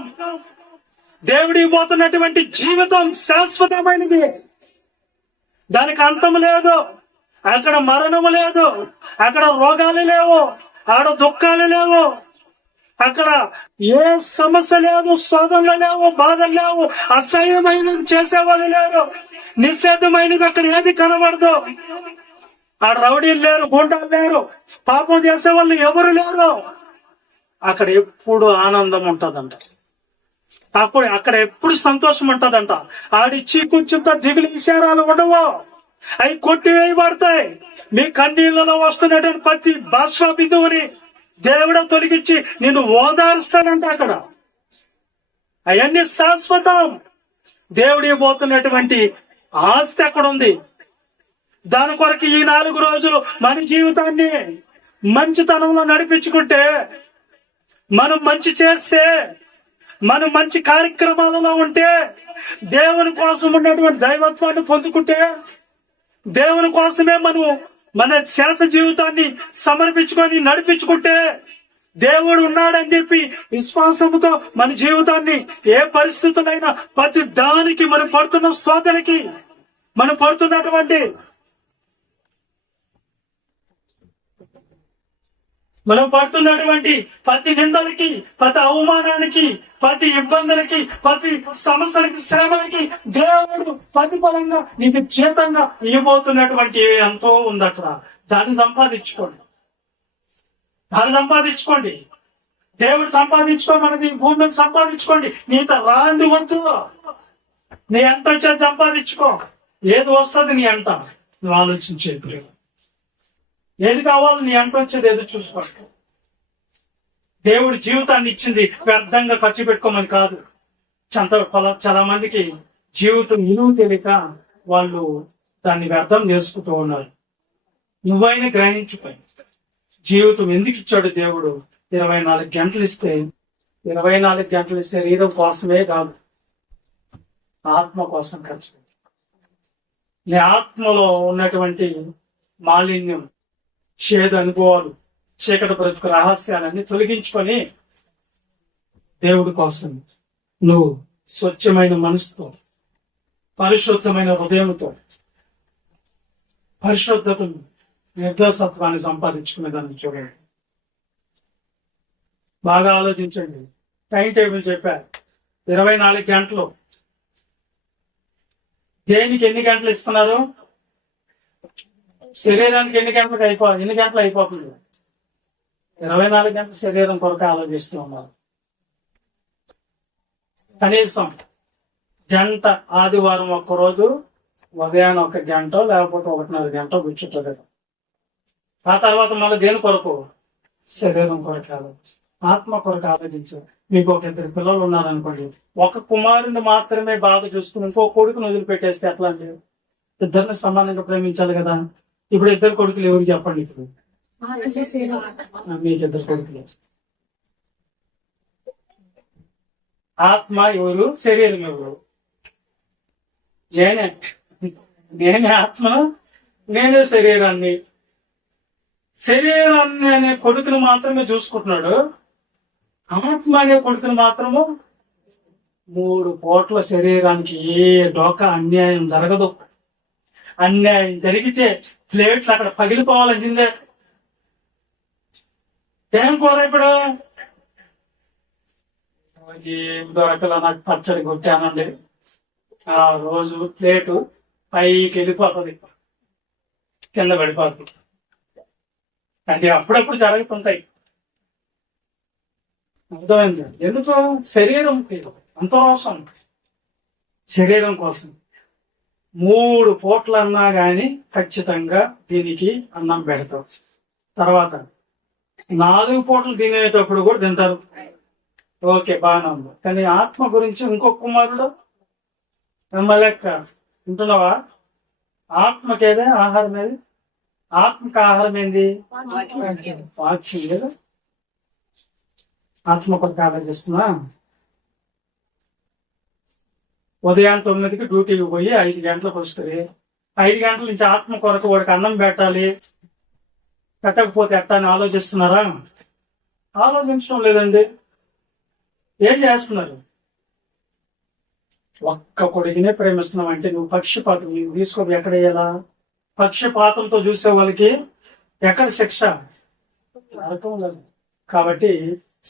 దేవుడికి పోతున్నటువంటి జీవితం శాశ్వతమైనది. దానికి అంతం లేదు. అక్కడ మరణము లేదు, అక్కడ రోగాలు లేవు, అక్కడ దుఃఖాలు లేవు, అక్కడ ఏ సమస్య లేదు, శోధనలు లేవు, బాధలు లేవు, అసహ్యమైనది చేసేవాళ్ళు లేరు, నిషేధమైనది అక్కడ ఏది కనబడదు. ఆ రౌడీలు లేరు, గుండాలు లేరు, పాపం చేసేవాళ్ళు ఎవరు లేరు. అక్కడ ఎప్పుడు ఆనందం ఉంటదంట, అక్కడ ఎప్పుడు సంతోషం ఉంటదంట. ఆడిచ్చి కొంచెంత దిగులు విచారాలు ఉండవు, అవి కొట్టివేయబడతాయి. మీ కన్నీళ్లలో వస్తున్నటువంటి ప్రతి బాష్ప బిందువుని దేవుడు తొలగించి నిన్ను ఓదారుస్తాడంట. అక్కడ అవన్నీ శాశ్వతం. దేవుడికి పోతున్నటువంటి ఆస్తి అక్కడ ఉంది. దాని కొరకు ఈ 4 రోజులు మన జీవితాన్ని మంచితనంలో నడిపించుకుంటే, మనం మంచి చేస్తే, మనం మంచి కార్యక్రమాలలో ఉంటే, దేవుని కోసం ఉన్నటువంటి దైవత్వాన్ని పొందుకుంటే, దేవుని కోసమే మనం మన శాస జీవితాన్ని సమర్పించుకొని నడిపించుకుంటే, దేవుడు ఉన్నాడని చెప్పి విశ్వాసముతో మన జీవితాన్ని ఏ పరిస్థితులైనా ప్రతి దానికి మనం పడుతున్న శోధనకి, మనం పడుతున్నటువంటి ప్రతి నిందలకి, ప్రతి అవమానానికి, ప్రతి ఇబ్బందులకి, ప్రతి సమస్యలకి, శ్రమలకి దేవుడు ప్రతిఫలంగా నీకు చేతంగా ఇవ్వబోతున్నటువంటి ఎంతో ఉంది అక్కడ. దాన్ని సంపాదించుకోండి. దేవుడు సంపాదించుకోమని భూమి మీద సంపాదించుకోండి. నీతో రాంది వద్దు. నీ ఎంట వచ్చేది సంపాదించుకో. ఏది వస్తుంది నీ ఎంట నువ్వు ఆలోచించేది. ఏది కావాలో నీ అంట వచ్చేది ఏదో చూసుకోండి. దేవుడు జీవితాన్ని ఇచ్చింది వ్యర్థంగా ఖర్చు పెట్టుకోమని కాదు. చాలా మందికి జీవితం విలువ తెలియక వాళ్ళు దాన్ని వ్యర్థం చేసుకుంటూ ఉన్నారు. నువ్వైనా గ్రహించుకో, జీవితం ఎందుకు ఇచ్చాడు దేవుడు. 24 గంటలు ఇస్తే 24 గంటలు శరీరం కోసమే కాదు, ఆత్మ కోసం ఖర్చు. నీ ఆత్మలో ఉన్నటువంటి మాలిన్యం, చేదు అనుభవాలు, చీకటి బ్రతుకు రహస్యాలన్నీ తొలగించుకొని దేవుడి కోసం నువ్వు స్వచ్ఛమైన మనసుతో, పరిశుద్ధమైన హృదయంతో, పరిశుద్ధతను, నిర్దోషత్వాన్ని సంపాదించుకునే దాన్ని చూడండి. బాగా ఆలోచించండి. టైం టేబుల్ చెప్పారు. 24 గంటలు. దేనికి ఎన్ని గంటలు ఇస్తున్నారు? శరీరానికి ఎన్ని గంటలు అయిపోతుంది? 24 గంటలు శరీరం కొరకు ఆలోచిస్తూ ఉన్నారు. కనీసం గంట ఆదివారం ఒక్కరోజు ఉదయాన్ని 1 గంట లేకపోతే 1.5 గంట కూర్చుంటుంది. ఆ తర్వాత మళ్ళీ దేని కొరకు? శరీరం కొరకు ఆలోచించారు, ఆత్మ కొరకు ఆలోచించారు. మీకు 2 పిల్లలు ఉన్నారనుకోండి, ఒక కుమారుని మాత్రమే బాగా చూసుకుని ఇంకో కొడుకుని వదిలిపెట్టేస్తే ఎట్లా అండి? ఇద్దరిని సమానంగా ప్రేమించాలి కదా. ఇప్పుడు 2 కొడుకులు ఎవరు చెప్పండి? ఇప్పుడు మీకు 2 కొడుకులు. ఆత్మ ఎవరు? శరీరం ఎవరు? నేనే ఆత్మను, నేనే శరీరాన్ని. శరీరాన్ని అనే కొడుకును మాత్రమే చూసుకుంటున్నాడు. ఆత్మ అనే కొడుకును మాత్రము 3 పూట్ల శరీరానికి ఏ డోకా అన్యాయం జరగదు. అన్యాయం జరిగితే ప్లేట్లు అక్కడ పగిలిపోవాలంటే ఏం కూర ఇప్పుడు? ఏం దొరకలా, నాకు పచ్చడి కొట్టానండి. ఆ రోజు ప్లేటు పైకి వెళ్ళిపోతుంది, కింద పడిపోతుంది. అది అప్పుడప్పుడు జరుగుతుంటాయి. అర్థమైంది? ఎందుకు? శరీరం అంత రోసం. శరీరం కోసం 3 పూటలు అన్నా గాని ఖచ్చితంగా దీనికి అన్నం పెడతాం. తర్వాత 4 పూటలు తినేటప్పుడు కూడా తింటారు. ఓకే, బాగానే ఉంది. కానీ ఆత్మ గురించి ఇంకొక కుమారుడు లెక్క వింటున్నావా? ఆత్మకేదే ఆహారం ఏది? ఆత్మకి ఆహారం ఏంది? వాక్యం కదా. ఆత్మ కొరకు ఆలోచిస్తున్నా. ఉదయం 9కి డ్యూటీకి పోయి 5 గంటలకు వస్తుంది. 5 గంటల నుంచి ఆత్మ కొరకు వాడికి అన్నం పెట్టాలి, పెట్టకపోతే ఎట్టా అని ఆలోచిస్తున్నారా? ఆలోచించడం లేదండి. ఏం చేస్తున్నారు? ఒక్క కొడుకునే ప్రేమిస్తున్నావు అంటే నువ్వు పక్షపాతం నువ్వు తీసుకో ఎక్కడ వేయాలా? పక్షపాతంతో చూసే వాళ్ళకి ఎక్కడ శిక్ష? నరకం లేదు. కాబట్టి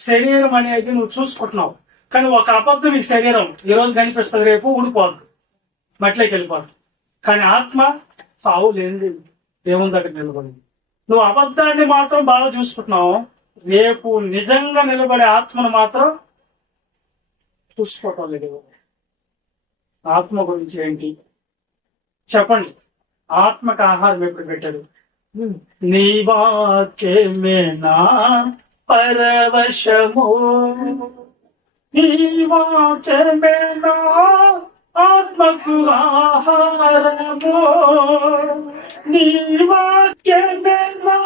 శరీరం అనేది నువ్వు చూసుకుంటున్నావు, కానీ ఒక అబద్ధం ఈ శరీరం ఈ రోజు కనిపిస్తుంది, రేపు ఊడిపోదు, మట్లోకి వెళ్ళిపోదు. కానీ ఆత్మ సావు లేనిది దేవుని దగ్గర నిలబడింది. నువ్వు అబద్ధాన్ని మాత్రం బాగా చూసుకుంటున్నావు, రేపు నిజంగా నిలబడే ఆత్మను మాత్రం చూసుకోవటం లేదు. ఆత్మ గురించి ఏంటి చెప్పండి? ఆత్మకు ఆహారం ఎప్పుడు పెట్టాడు? నీ వాక్యమే నా పరవశము, నీ వాక్యమే నా ఆత్మకు ఆహారము, నీ వాక్యమే నా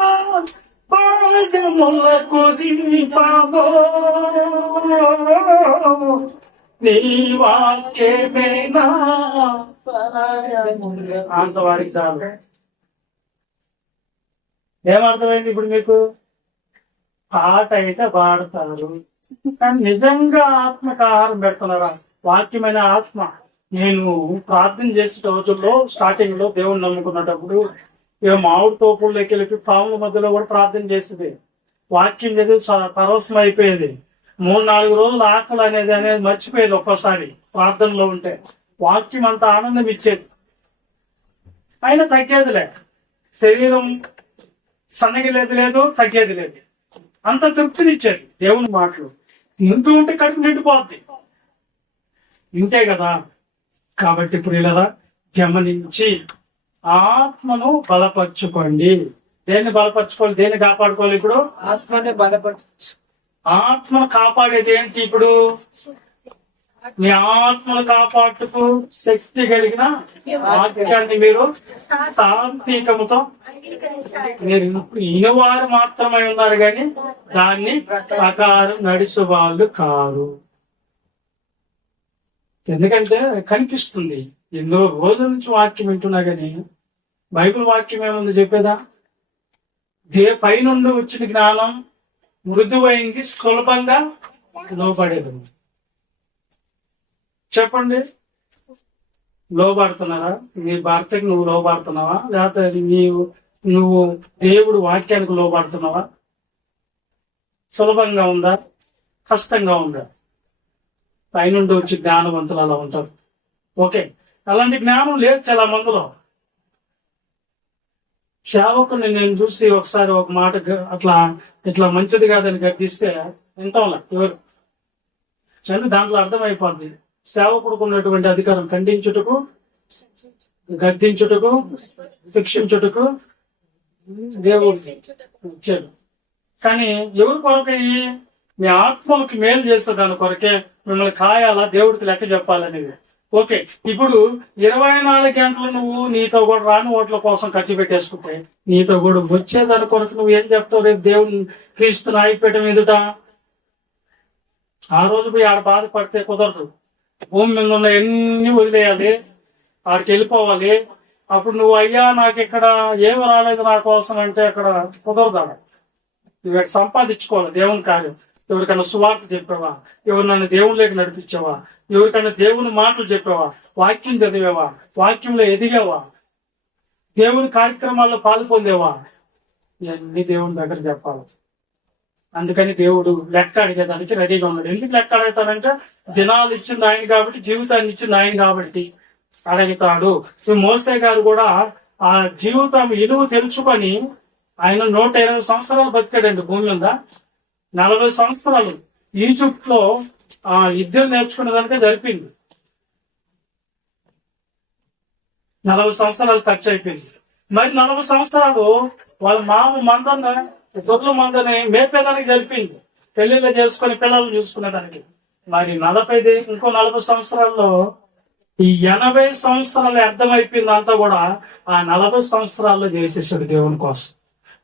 పాదములకు దీపము, నీ వాక్యమే నా అంతవారికి చాలు. ఏమర్థమైంది ఇప్పుడు మీకు? పాట అయితే పాడతారు, కానీ నిజంగా ఆత్మకు ఆహారం పెడుతున్నారా? వాక్యమైన ఆత్మ. నేను ప్రార్థన చేసే రోజుల్లో స్టార్టింగ్ లో దేవుణ్ణి నమ్ముకున్నప్పుడు మామిడి తోపుల్లోకి వెళ్ళి పాముల మధ్యలో కూడా ప్రార్థన చేసేది. వాక్యం చదివి పరవశం అయిపోయేది. 3-4 రోజులు ఆకలి అనేది మర్చిపోయేది ఒక్కోసారి ప్రార్థనలో ఉంటే. వాక్యం అంత ఆనందం ఇచ్చేది, అయినా తగ్గేదిలే. శరీరం సన్నగిలేదు లేదు, తగ్గేది లేదు, అంత తృప్తినిచ్చేది దేవుని మాటలు. ముందు ఉంటే కడుపు నిండిపోద్ది, ఇంతే కదా. కాబట్టి ప్రియులరా, గమనించి ఆత్మను బలపరచుకోండి. దేన్ని బలపరచుకోవాలి? దేన్ని కాపాడుకోవాలి? ఇప్పుడు ఆత్మనే బలపరచు. ఆత్మను కాపాడేది ఏంటి? ఇప్పుడు మీ ఆత్మను కాపాడుటకు శక్తి కలిగిన వాక్యాన్ని మీరు సాత్వికముతో, మీరు ఇనువారు మాత్రమై ఉన్నారు కానీ దాన్ని ప్రకారం నడిచే వాళ్ళు కారు. ఎందుకంటే కనిపిస్తుంది, ఎన్నో రోజుల నుంచి వాక్యం వింటున్నా గాని బైబిల్ వాక్యం ఏముంది చెప్పేదా? పైనుండి వచ్చిన జ్ఞానం మృదువైంది, సులభంగా లోపడేది. చెప్పండి, లోబడుతున్నారా? నీ భర్తకి నువ్వు లోబడుతున్నావా? లేకపోతే నువ్వు దేవుడు వాక్యానికి లోబడుతున్నావా? సులభంగా ఉందా? కష్టంగా ఉందా? పైనుండి వచ్చి జ్ఞానవంతులు అలా ఉంటారు. ఓకే, అలాంటి జ్ఞానం లేదు చాలా మందిలో. సేవకుని నేను చూసి ఒకసారి ఒక మాట ఇట్లా మంచిది కాదని గర్దిస్తే వింటాంలా ఎవరు చంద్ర, దాంట్లో అర్థమైపోద్ది సేవకుడుకు ఉన్నటువంటి అధికారం ఖండించుటకు, గద్దించుటకు, శిక్షించుటకు దేవుడు ఇచ్చాడు. కానీ ఎవరి కొరకై? మీ ఆత్మలకు మేలు చేస్తే దాని కొరకే మిమ్మల్ని కాయాలా, దేవుడికి లెక్క చెప్పాలనేది. ఓకే, ఇప్పుడు 24 గంటలు నువ్వు నీతో కూడా రాని ఓట్ల కోసం ఖర్చు పెట్టేసుకుంటే నీతో కూడా వచ్చేదాని కొరకు నువ్వు ఏం చెప్తావు? రేపు దేవుని క్రీస్తు నాయకుపేట ఎదుట ఆ రోజు పోయి ఆడ బాధపడితే కుదరదు. భూమి మీద ఉన్న ఎన్ని వదిలేయాలి, ఆడికి వెళ్ళిపోవాలి. అప్పుడు నువ్వు అయ్యా నాకు ఇక్కడ ఏమి రాలేదు నా కోసం అంటే అక్కడ కుదరదా? నువ్వు సంపాదించుకోవాలి దేవుని కార్యం. ఎవరికైనా సువార్త చెప్పావా? ఎవరినైనా దేవునిలోకి నడిపించావా? ఎవరికైనా దేవుని మాటలు చెప్పావా? వాక్యం చదివావా? వాక్యంలో ఎదిగావా? దేవుని కార్యక్రమాల్లో పాలు పొందేవా? ఇవన్నీ దేవుని దగ్గర చెప్పాలి. అందుకని దేవుడు లెక్క అడిగేదానికి రెడీగా ఉన్నాడు. ఎందుకు లెక్క అడుగుతాడంటే దినాలు ఇచ్చింది ఆయన కాబట్టి, జీవితాన్ని ఇచ్చింది ఆయన కాబట్టి అడుగుతాడు. మోసే గారు కూడా ఆ జీవితం విలువ తెలుసుకొని ఆయన 120 సంవత్సరాలు బతికాడండి భూమి మీద. 40 సంవత్సరాలు ఈజిప్ట్ లో యుద్ధం నేర్చుకునే దానికే జరిపింది. 40 సంవత్సరాలు ఖర్చు అయిపోయింది. మరి 40 సంవత్సరాలు వాళ్ళ దొర్ల మందని మేపేదానికి జరిపింది, పెళ్లిళ్ళు చేసుకుని పిల్లలు చూసుకునేదానికి. మరి ఇంకో 40 సంవత్సరాల్లో ఈ 80 సంవత్సరాలు అర్థమైపోయింది అంతా కూడా ఆ 40 సంవత్సరాల్లో చేసేసాడు దేవుని కోసం.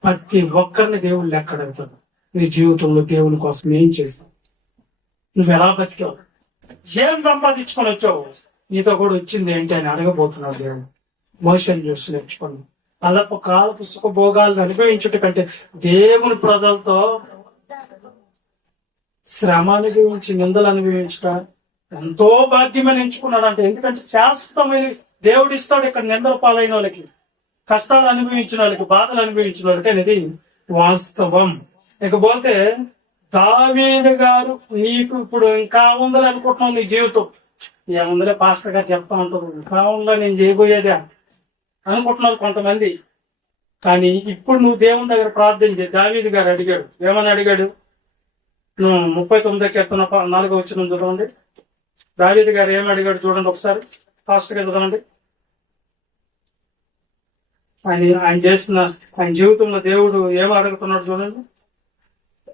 ప్రతి ఒక్కరిని దేవుడు లెక్క అడుగుతాడు. నీ జీవితంలో దేవుని కోసం ఏం చేశావు? నువ్వు ఎలా బతికావు? ఏం సంపాదించుకొని వచ్చావు? నీతో కూడా వచ్చింది ఏంటి అని అడగబోతున్నాడు దేవుడు. మోషన్ చూసి నేర్చుకోండి. అల్లపు కాలపు సుఖభోగాలను అనుభవించుట కంటే దేవుని ప్రజలతో శ్రమ అనుభవించి నిందలు అనుభవించుట ఎంతో భాగ్యమని ఎంచుకున్నాడంట. ఎందుకంటే శాశ్వతమైన దేవుడు ఇస్తాడు ఇక్కడ నిందల పాలైన వాళ్ళకి, కష్టాలు అనుభవించిన వాళ్ళకి, బాధలు అనుభవించిన వాళ్ళకి అనేది వాస్తవం. ఇకపోతే దావీదు గారు, నీకు ఇప్పుడు ఇంకా ఉందని అనుకుంటున్నావు నీ జీవితం, ఏముందలే పాస్టర్ గారు చెప్తా ఉంటారు, ఇంకా ఉందా నేను చేయబోయేదే అనుకుంటున్నారు కొంతమంది. కానీ ఇప్పుడు నువ్వు దేవుని దగ్గర ప్రార్థన చేయి. దావీదు గారు అడిగాడు, ఏమని అడిగాడు? నువ్వు 39 కీర్తన 4వ వచనం చదవండి. దావీదు గారు ఏమి అడిగాడు చూడండి ఒకసారి, ఫాస్ట్ గా చదవండి. ఆయన జీవితంలో దేవుడు ఏమి అడుగుతున్నాడు చూడండి.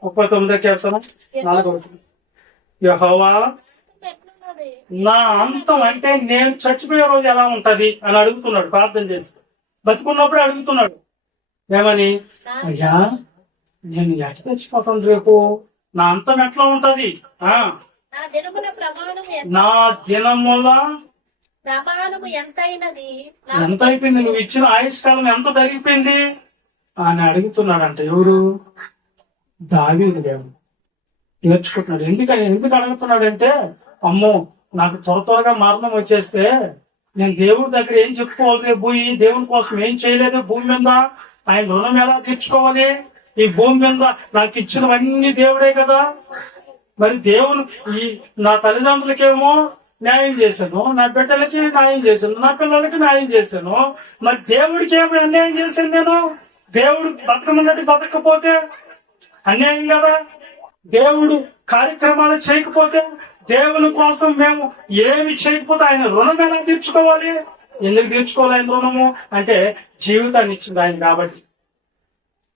39 కీర్తన 4వ వచనం. యెహోవా ఎట్లున్నది? నా అంతం అంటే నేను చచ్చిపోయే రోజు ఎలా ఉంటది అని అడుగుతున్నాడు ప్రార్థన చేసి. బతుకున్నప్పుడే అడుగుతున్నాడు ఏమని? అయ్యా నేను ఎట్లా చచ్చిపోతాను రేపు, నా అంతం ఎట్లా ఉంటది, నా దినముల నా దినముల ప్రమాణము ఎంతైనది, ఎంత అయిపోయింది, నువ్వు ఇచ్చిన ఆయుష్కాలం ఎంత తరిగిపోయింది అని అడుగుతున్నాడంట. ఎవరు? దావీదు గారు నేర్చుకుంటున్నాడు. ఎందుకు అడుగుతున్నాడంటే, అమ్మో నాకు త్వరగా మరణం వచ్చేస్తే నేను దేవుడి దగ్గర ఏం చెప్పుకోవాలి, రేపు పోయి దేవుని కోసం ఏం చేయలేదు భూమి మీద, ఆయన రుణం ఎలా తీర్చుకోవాలి, ఈ భూమి మీద నాకు ఇచ్చినవన్నీ దేవుడే కదా, మరి దేవుని నా తల్లిదండ్రులకేమో న్యాయం చేశాను, నా బిడ్డలకి న్యాయం చేశాను, నా పిల్లలకి న్యాయం చేశాను, మరి దేవుడికి ఏమో అన్యాయం చేశాను నేను? దేవుడు బతకమన్నట్టు బతకపోతే అన్యాయం కదా, దేవుడు కార్యక్రమాలు చేయకపోతే, దేవుని కోసం మేము ఏమి చేయకపోతే ఆయన రుణం ఎలా తీర్చుకోవాలి? ఎందుకు తీర్చుకోవాలి ఆయన రుణము అంటే, జీవితాన్ని ఇచ్చింది ఆయన కాబట్టి,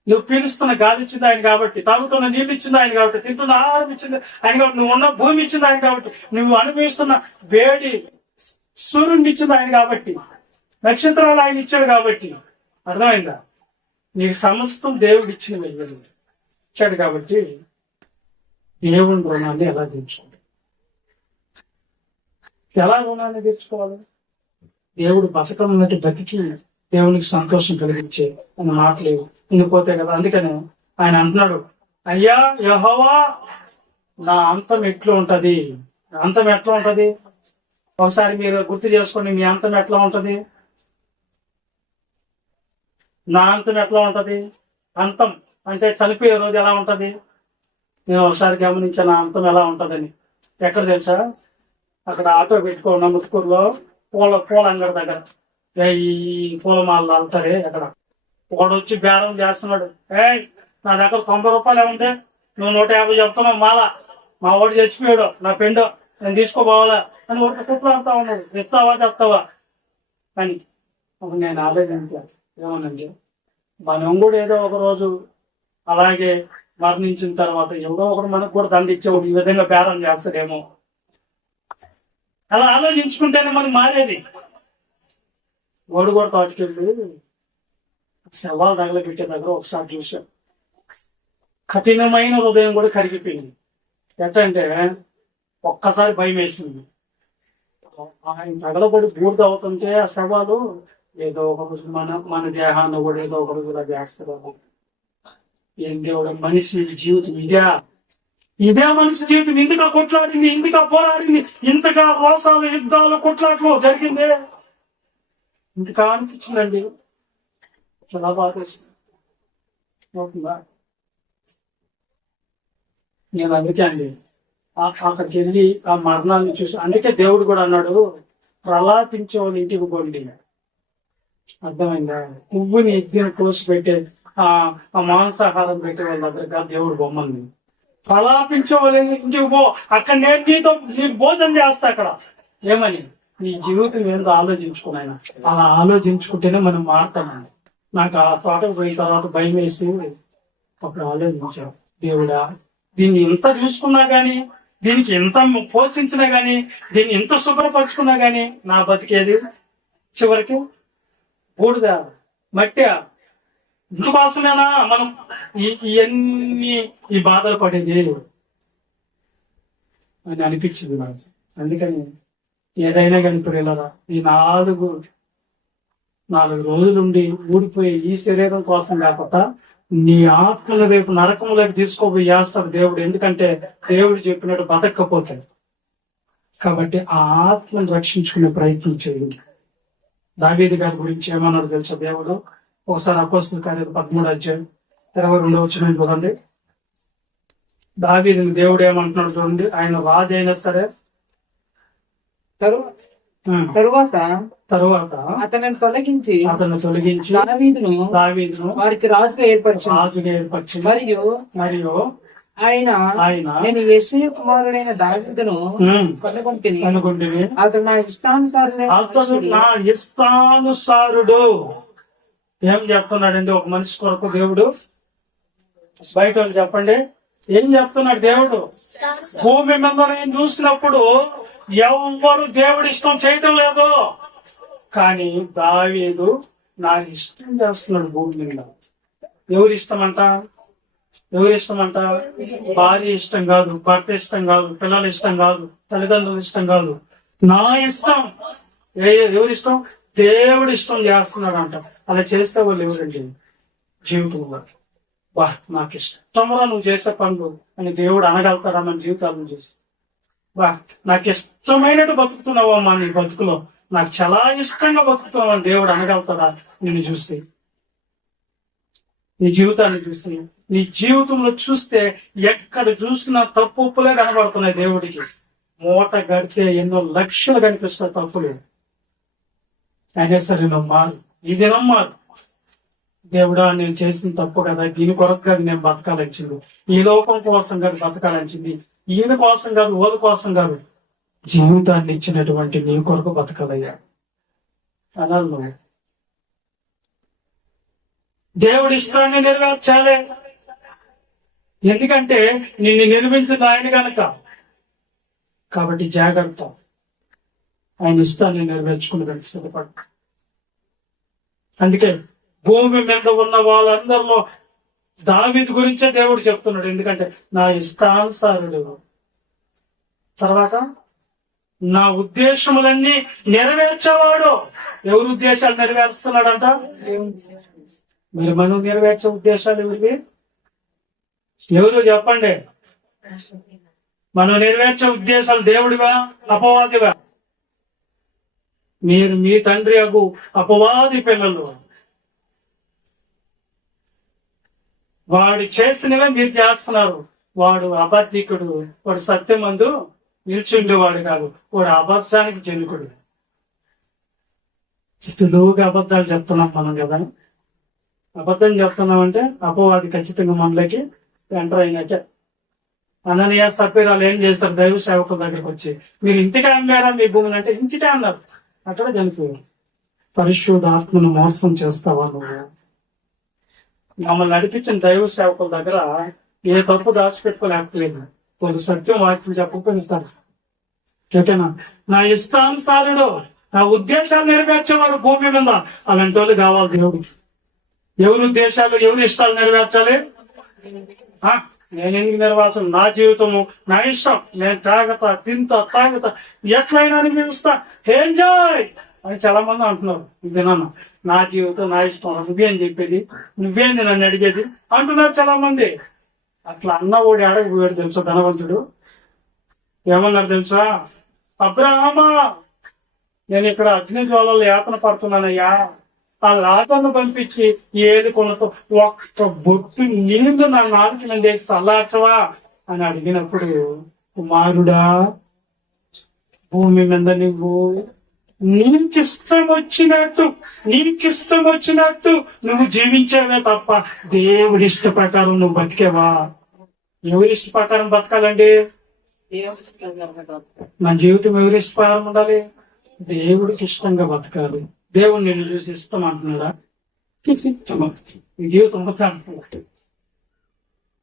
నువ్వు పీలుస్తున్న గాలి ఇచ్చింది ఆయన కాబట్టి, తాగుతున్న నీళ్ళు ఇచ్చింది ఆయన కాబట్టి, తింటున్న ఆహారం ఇచ్చింది ఆయన కాబట్టి, నువ్వు ఉన్న భూమి ఇచ్చింది ఆయన కాబట్టి, నువ్వు అనుభవిస్తున్న వేడి సూర్యుడిని ఇచ్చింది ఆయన కాబట్టి, నక్షత్రాలు ఆయన ఇచ్చాడు కాబట్టి. అర్థమైందా? నీకు సమస్తం దేవుడు ఇచ్చాడు కాబట్టి దేవుని రుణాన్ని ఎలా తీర్చుకోవాలి? ఎలా రుణాన్ని తీర్చుకోవాలి? దేవుడు బతకమున్నట్టు బతికి దేవునికి సంతోషం కలిగించే అన్న మాటలు వినిపోతాయి కదా. అందుకని ఆయన అంటున్నాడు, అయ్యా యెహోవా నా అంతం ఎట్లా ఉంటది? అంతం ఎట్లా ఉంటది? ఒకసారి మీరు గుర్తు చేసుకోండి, మీ అంతం ఎట్లా ఉంటది? నా అంతం ఎట్లా ఉంటది? అంతం అంటే చనిపోయే రోజు ఎలా ఉంటది? నేను ఒకసారి గమనించా నా అంతం ఎలా ఉంటదని. ఎక్కడ తెలుసా? అక్కడ ఆటో పెట్టుకున్న ముత్తుకూరులో పూల అంగడి దగ్గర ఈ పూలమాలలు అల్తారే, అక్కడ వాడు వచ్చి బేరం చేస్తున్నాడు. నా దగ్గర 90 రూపాయలే ఉంది, నువ్వు 150 చెప్తున్నావు మాల, మా వాడు చచ్చిపోయాడు, నా పెండు నేను తీసుకోపోవాలా అని ఒక కుట్లు అంటా ఉన్నాడు. చెప్తావా చెప్తావా అని నేను ఆలోచించాను, ఏమోనండి మనం కూడా ఏదో ఒక రోజు అలాగే మరణించిన తర్వాత ఎవరో ఒకరు మనకు కూడా దండ ఇచ్చేవాడు, ఈ విధంగా బేరం చేస్తాడేమో. అలా ఆలోచించుకుంటేనే మనం మారేది. వాడు కూడా తోటకెళ్ళి శవాలు తగలబెట్టే దగ్గర ఒకసారి చూశాను, కఠినమైన హృదయం కూడా కరిగిపోయింది. ఎట్టంటే ఒక్కసారి భయం వేసింది. ఆయన తగలబడి బూడిద అవుతుంటే ఆ శవాలు ఏదో ఒక రోజు మన దేహాన్ని కూడా ఏదో ఒక రోజు ఇలా చేస్తారు. ఏం దేవుడు, మనిషి జీవితం ఇదే మనిషి జీవితం. ఇందుగా కొట్లాడింది, ఇందుగా పోరాడింది, ఇంతగా రోసాలు, యుద్ధాలు, కొట్లాట్లు జరిగింది. ఇంతగా అనిపించిందండి, చాలా బాగా అవుతుందా? నేను అందుకే అండి అక్కడికి వెళ్ళి ఆ మరణాన్ని చూసి, అందుకే దేవుడు కూడా అన్నాడు, ప్రలాపించే వాళ్ళ ఇంటికి పోండి. అర్థమైందా? పువ్వుని ఎగ్గిని కోసి పెట్టే ఆ మాంసాహారం పెట్టే వాళ్ళ దగ్గర దేవుడు బొమ్మల్ని ప్రలాపించే వాళ్ళ ఇంటికి పో, అక్కడ నేను నీకు బోధన చేస్తా. అక్కడ ఏమని? నీ జీవితం ఏందో ఆలోచించుకున్నాయన. అలా ఆలోచించుకుంటేనే మనం మారుతామండి. నాకు ఆ తోటకు పోయిన తర్వాత భయం వేసి అప్పుడు ఆలోచించాను, దేవుడా దీన్ని ఇంత చూసుకున్నా గానీ, దీనికి ఎంత పోషించినా గానీ, దీన్ని ఎంత శుభ్రపరుచుకున్నా గానీ నా బతికేది చివరికి బూడిద, మట్టి. ఇందుకోసమేనా మనం ఇవన్నీ ఈ బాధలు పడేది అని అనిపించింది నాకు. అందుకని ఏదైనా కానీ పిల్లరా, ఈ 4 రోజులుండి ఊడిపోయి ఈ శరీరం కోసం కాకుండా నీ ఆత్మను రేపు నరకంలోకి తీసుకోపోయి చేస్తాడు దేవుడు. ఎందుకంటే దేవుడు చెప్పినట్టు బతకపోతాడు. కాబట్టి ఆ ఆత్మను రక్షించుకునే ప్రయత్నం చేయండి. దావీదు గారి గురించి ఏమన్నాడు తెలుసా దేవుడు? ఒకసారి అపోస్తల కార్యాలు 13:22 చూడండి. దావీదుని దేవుడు ఏమంటున్నాడు చూడండి. ఆయన రాజు అయినా సరే తరువాత అతను తొలగించి దావీదును వారికి రాజుగా ఏర్పరిచి మరియు ఆయన నేను యేషయ కుమారుడైన దావీదును కనుగొంటిని అతడు నా ఇష్టానుసారుడు. ఏం చెప్తున్నాడండి ఒక మనిషి కొరకు దేవుడు? బయట వాళ్ళు చెప్పండి, ఏం చేస్తున్నాడు దేవుడు? భూమి మీద నేను చూసినప్పుడు ఎవ్వరు దేవుడు ఇష్టం చేయటం లేదు, కానీ దావీదు నా ఇష్టం చేస్తున్నాడు భూమి మీద. ఎవరి ఇష్టం అంట? భార్య ఇష్టం కాదు, భర్త ఇష్టం కాదు, పిల్లల ఇష్టం కాదు, తల్లిదండ్రుల ఇష్టం కాదు, నా ఇష్టం. ఎవరి ఇష్టం? దేవుడు ఇష్టం చేస్తున్నాడు అంట. అలా చేసే వాళ్ళు ఎవరండి జీవితంలో? నాకు ఇష్టంగా నువ్వు చేసే పనులు అని దేవుడు అనగలుగుతాడా మన జీవితాలను చూసి? నాకు ఇష్టమైనట్టు బతుకుతున్నావు అమ్మా, నీ బతుకులో నాకు చాలా ఇష్టంగా బతుకుతున్నావు అని దేవుడు అనగలుగుతాడా నిన్ను చూసి? నీ జీవితాన్ని చూసి, నీ జీవితంలో చూస్తే ఎక్కడ చూసినా తప్పులే కనబడుతున్నాయి దేవుడికి. మూట గడితే ఎన్నో లక్షలు కనిపిస్తాయి తప్పులు. అయినా సరే నమ్మారు, ఈ దినం మారు. దేవుడా, నేను చేసిన తప్పు కదా, దీని కొరకు కాదు నేను బతకాలంచింది, ఈ లోకం కోసం కాదు బతకాలంచింది, ఈయన కోసం కాదు, ఓల కోసం కాదు, జీవితాన్ని ఇచ్చినటువంటి నీ కొరకు బతకాలయ్యా అనాలి నువ్వు. దేవుడి ఇష్టాన్ని నెరవేర్చాలి. ఎందుకంటే నిన్ను నిర్మించింది ఆయన గనక. కాబట్టి జాగ్రత్త, ఆయన ఇష్టాన్ని నెరవేర్చుకుని సిద్ధపడు. అందుకే భూమి మీద ఉన్న వాళ్ళందరిలో దావీదు గురించే దేవుడు చెప్తున్నాడు. ఎందుకంటే నా ఇష్టానుసారుడు. తర్వాత నా ఉద్దేశములన్నీ నెరవేర్చేవాడు. ఎవరి ఉద్దేశాలు నెరవేరుస్తున్నాడంట? మరి మనం నెరవేర్చే ఉద్దేశాలు ఎవరివి? ఎవరు చెప్పండి? మనం నెరవేర్చే ఉద్దేశాలు దేవుడివా, అపవాదివా? మీరు మీ తండ్రి అగు అపవాది పిల్లలు. వాడు చేసినవే మీరు చేస్తున్నారు. వాడు అబద్ధికుడు, వాడు సత్యమందు నిల్చుండేవాడు కాదు, వాడు అబద్ధానికి జనుకుడు. సులువుగా అబద్ధాలు చెప్తున్నాం మనం కదా. అబద్ధం చెప్తున్నామంటే అపవాది ఖచ్చితంగా మనలోకి ఎంటర్ అయినట్టే. అననీయ సపీరాలు ఏం చేస్తారు? దైవ సేవకుల దగ్గరకు వచ్చి, మీరు ఇంటికే అమ్మారా మీ భూమిని అంటే? ఇంటికే అన్నారు, అక్కడ చనిపోయారు. పరిశుద్ధ ఆత్మను మోసం చేస్తావా నువ్వు? మమ్మల్ని నడిపించిన దైవ సేవకుల దగ్గర ఏ తప్పు దాచిపెట్టుకోలేకపోయింది. వాళ్ళు సత్యం వాక్యం చెప్పకపోయిస్తారు. ఓకేనా? నా ఇష్టానుసారుడు, నా ఉద్దేశాలు నెరవేర్చేవాడు భూమి మీద. అలాంటి వాళ్ళు కావాలి దేవుడికి. ఎవరి ఉద్దేశాలు, ఎవరి ఇష్టాలు నెరవేర్చాలి? నేను ఎందుకు నెరవేర్చాలి? నా జీవితము నా ఇష్టం, నేను తాగతా, తింటా, తాగుతా, ఎట్లయినా అనిపిస్తా, ఎంజాయ్ అని చాలా మంది అంటున్నారు. ఇది నా జీవితం నా ఇష్టం, నువ్వేం చెప్పేది, నువ్వేంది నన్ను అడిగేది అంటున్నారు చాలా మంది. అట్లా అన్న ఓడి అడగపోయాడు తెలుసా ధనవంతుడు. ఏమన్నాడు తెలుసా? అబ్రహామా, నేను ఇక్కడ అగ్ని జ్వాలలో యాతన పడుతున్నానయ్యా, ఆ లాభాన్ని పంపించి ఏది కొనతో ఒక్క బొట్టు నీళ్లు నా నాలుగు నుండి చల్లార్చవా అని అడిగినప్పుడు, కుమారుడా, భూమి మీద నువ్వు నీకిష్టం వచ్చినట్టు నువ్వు జీవించావే తప్ప దేవుడి ఇష్ట ప్రకారం నువ్వు బతికేవా? ఎవరి ఇష్ట ప్రకారం బతకాలండి? నా జీవితం ఎవరి ఇష్ట ప్రకారం ఉండాలి? దేవుడికి ఇష్టంగా బతకాలి. దేవుడు నిన్ను చూసి ఇష్టం అంటున్నాడా? నీ జీవితం అంటున్నాడు.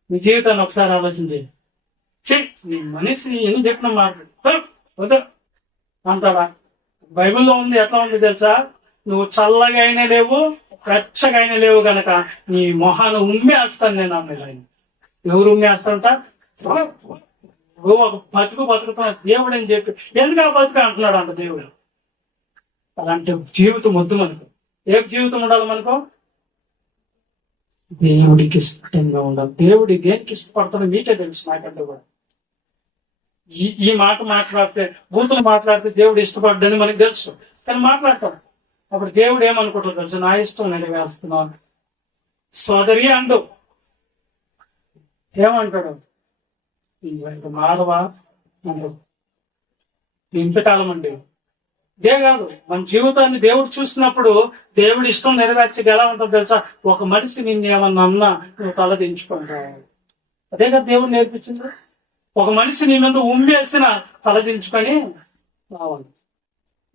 నీ జీవితాన్ని ఒకసారి ఆలోచించి, నీ మనిషి ఎన్ని చెప్పిన మాట వద్దు అంటాడా? బైబిల్లో ఉంది, ఎట్లా ఉంది తెలుసా? నువ్వు చల్లగా అయినా లేవు, వెచ్చగా అయినా లేవు గనక నీ మొహాన్ని ఉమ్మేస్తాను నేను అన్నాడు. ఎవరు ఉమ్మేస్తారంట? ఒక బతుకుతున్నా దేవుడు అని చెప్పి ఎందుకు ఆ బతుకు అంటున్నాడు అంట దేవుడు. అలాంటి జీవితం వద్దు మనకు. ఏ జీవితం ఉండాలి మనకు? దేవుడికి ఇష్టంగా ఉండాలి. దేవుడి దేనికి ఇష్టపడతాడో మీకే తెలుసు, నాకంటే కూడా. ఈ మాట మాట్లాడితే, బూతులు మాట్లాడితే దేవుడు ఇష్టపడ్డని మనకు తెలుసు, కానీ మాట్లాడతాం. అప్పుడు దేవుడు ఏమనుకుంటాడు తెలుసు, నా ఇష్టం నెరవేరుస్తున్నాను సోదరి అండు. ఏమంటాడు, ఇంక మారవా అంటాడు. ఇంతకాలం అండి. ఇదే కాదు, మన జీవితాన్ని దేవుడు చూసినప్పుడు దేవుడి ఇష్టం నెరవేర్చగా ఎలా ఉంటుందో తెలుసా, ఒక మనిషి నిన్ను ఏమన్నా అన్నా నువ్వు తల దించుకుంటావు. అదే కదా దేవుడు నేర్పించింది. ఒక మనిషి నీ మీద ఉమ్మేసిన తల దించుకొని రావాలి.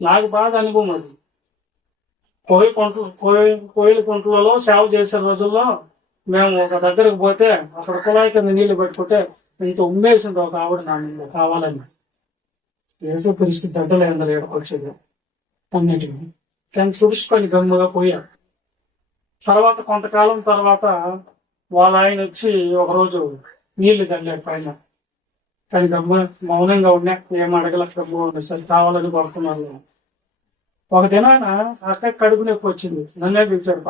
నాకు బాగా అనుభవం అది. కోయిల కుంటలలో సేవ చేసే రోజుల్లో మేము ఒక దగ్గరకు పోతే అక్కడ కుళాయి కింద నీళ్లు పెట్టుకుంటే ఇంత ఉమ్మేసింది ఒక ఆవిడ నా మీద కావాలని. ఏదో పరిస్థితి తగ్గలేదు ఏడుకొచ్చేది అన్నిటికీ, కానీ తుడుచుకొని గమ్ముగా పోయా. తర్వాత కొంతకాలం తర్వాత వాళ్ళ ఆయన వచ్చి ఒకరోజు నీళ్లు తల్లాడు పైన, కానీ గమ్ము మౌనంగా ఉన్నా, ఏం అడగల, గమ్ముగా ఉన్నా. సరే కావాలని పడుతున్నారు. ఒక దినాన అక్క కడుపు నొప్పి వచ్చింది, నన్నే పిలిచాడు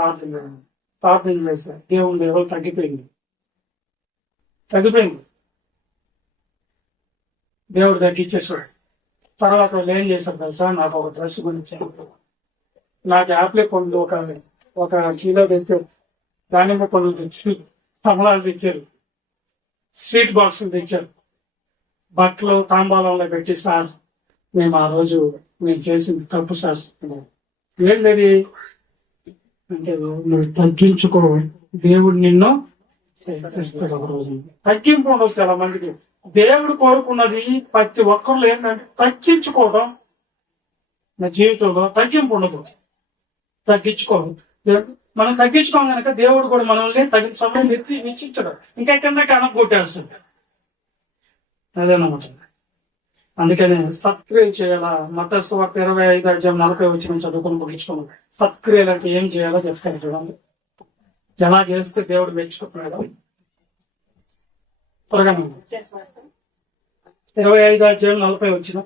ప్రార్థన చేశారు. దేవుని ఎవరు తగ్గిపోయింది. దేవుడు తగ్గించేసాడు. తర్వాత వాళ్ళు ఏం చేశారు తెలుసా, నాకు ఒక డ్రెస్ గురించి నాకు యాప్లే పండ్లు ఒక కిలో తెచ్చారు, దానిమ్మ పండ్లు తెచ్చారు, కమలాలు తెచ్చారు, స్వీట్ బాక్సులు తెచ్చారు, బట్టలు తాంబాలంలో పెట్టి, సార్ మేము ఆ రోజు నేను చేసింది తప్పు సార్. ఏంటది అంటే, నువ్వు తగ్గించుకో, దేవుడు నిన్ను చేస్తాడు. ఒక రోజు తగ్గింపు ఉండదు చాలా మందికి. దేవుడు కోరుకున్నది ప్రతి ఒక్కరు ఏంటంటే తగ్గించుకోవడం. నా జీవితంలో తగ్గింపు ఉండదు, తగ్గించుకోవడం. మనం తగ్గించుకోం కనుక దేవుడు కూడా మనల్ని తగిన సమయం నిశ్చించడం, ఇంకా కిందకి అనగొట్టేస్తుంది. అదేనమాట. అందుకని సత్క్రియలు చేయాలా. మత్తయి సువార్త 25:40 చదువుకొని ముగించుకోమని. సత్క్రియలు అంటే ఏం చేయాలో చెప్తాను చూడండి. ఎలా చేస్తే దేవుడు మెచ్చుకుంటున్నాడు. త్వరగా 25:40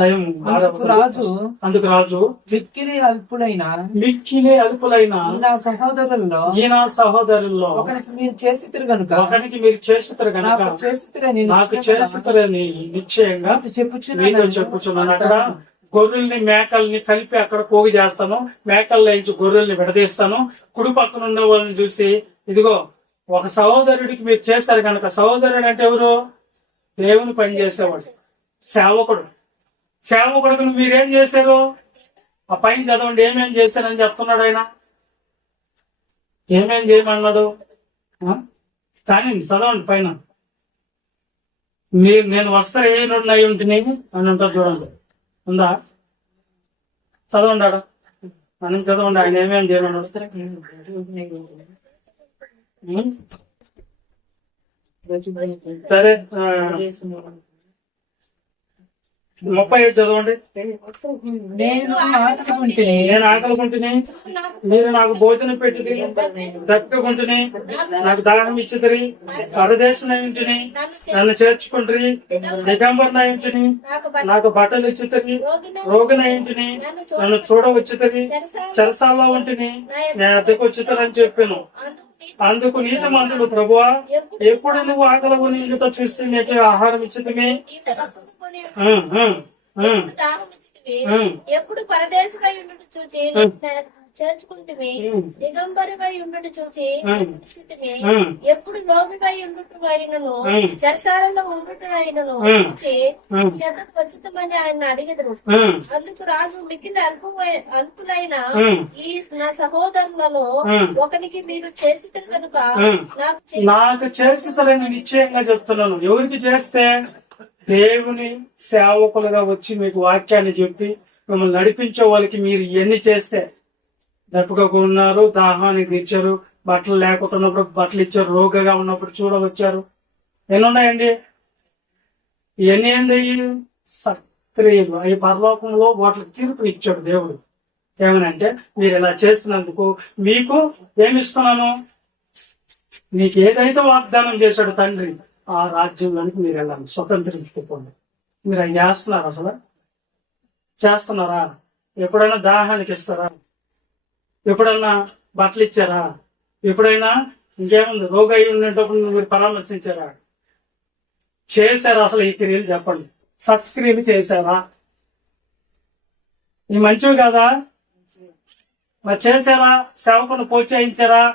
టైం. అందుకు రాజు మిక్కిలి అల్పులైన నా సహోదరుల్లో ఒకరికి మీరు చేసితిరి గనుక నాకు చేసితిరని నిశ్చయంగా చెప్పుచున్నాను. అక్కడ గొర్రెల్ని మేకల్ని కలిపి అక్కడ పోగు చేస్తాను, మేకల్లో నుంచి గొర్రెల్ని విడదీస్తాను. కుడి పక్కన ఉన్న వాళ్ళని చూసి, ఇదిగో ఒక సహోదరుడికి మీరు చేస్తారు కనుక. సహోదరుడు అంటే ఎవరు? దేవుని పని చేసేవాడు, సేవకుడికి మీరేం చేశారు? ఆ పైన చదవండి, ఏమేం చేశారని చెప్తున్నాడు ఆయన. ఏమేం చేయమన్నాడు కానీ చదవండి పైన. నేను వస్త్రహీనుడిని అయి ఉంటిని అని అంటారు చూడండి. ఉందా? చదవండి ఆడ మనం చదవండి. ఆయన ఏమేం చేయమన్నాడు? సరే 35 చదవండి. నేను ఆకలికుంటుని మీరు నాకు భోజనం పెట్టిది, దప్పుకుంటుని నాకు దాహం ఇచ్చిదిరి, పరదేశం ఉంటుని నన్ను చేర్చుకుంటురి, దిగంబరనై ఉంటుని నాకు బట్టలు ఇచ్చితిరి, రోగినై ఉంటుని నన్ను చూడవచ్చితిరి, చెరసాల్లో ఉంటుని నేను అద్దెకు వచ్చితరని చెప్పాను. అందుకు నీతిమంతుడు, ప్రభువా ఎప్పుడు నువ్వు ఆకలి నీళ్ళతో చూసి నీకు ఆహారం ఇచ్చితివి, ఎప్పుడు పరదేశమై ఉండుట చూచి చేర్చుకుంటుమి, దిగంబరమై ఉండుట చూచి ఎప్పుడు లోబిపై ఉండుటైనను చెరసాలలో ఉండుటైనను చూచి ఎంతకు వచ్చితమని ఆయన అడిగెదరు. అందుకు రాజు మిగిలిన అల్పులైన ఈ నా సహోదరులలో ఒకనికి మీరు చేసితే కనుక నాకు చేసితలని నిశ్చయంగా చెప్తున్నాను. ఎవరికి చేస్తే? దేవుని సేవకులుగా వచ్చి మీకు వాక్యాన్ని చెప్పి మిమ్మల్ని నడిపించే వాళ్ళకి మీరు ఎన్ని చేస్తే, దప్పుగా ఉన్నారు, దాహాన్ని తీర్చారు, బట్టలు లేకపోతున్నప్పుడు బట్టలు ఇచ్చారు, రోగగా ఉన్నప్పుడు చూడవచ్చారు, ఎన్ని ఉన్నాయండి. ఇవన్నీ ఏంది? సత్క్రియలు. అవి పరలోకంలో వాటికి తీర్పు ఇచ్చాడు దేవుడు. ఏమనంటే, మీరు ఇలా చేసినందుకు మీకు ఏమిస్తున్నాను, మీకు ఏదైతే వాగ్దానం చేశాడు తండ్రి, ఆ రాజ్యంలోనికి మీరు వెళ్ళండి, స్వతంత్రించుకోండి. మీరు అవి చేస్తున్నారు? అసలు చేస్తున్నారా? ఎప్పుడైనా దాహానికి ఇస్తారా? ఎప్పుడైనా బట్టలు ఇచ్చారా? ఎప్పుడైనా ఇంకేముంది రోగ అయి ఉండేటప్పుడు మీరు పరామర్శించారా? చేశారా అసలు ఈ క్రియలు చెప్పండి? సత్క్రియలు చేశారా? ఈ మంచివి కదా? మరి చేశారా? సేవకుని ప్రోత్సహించారా?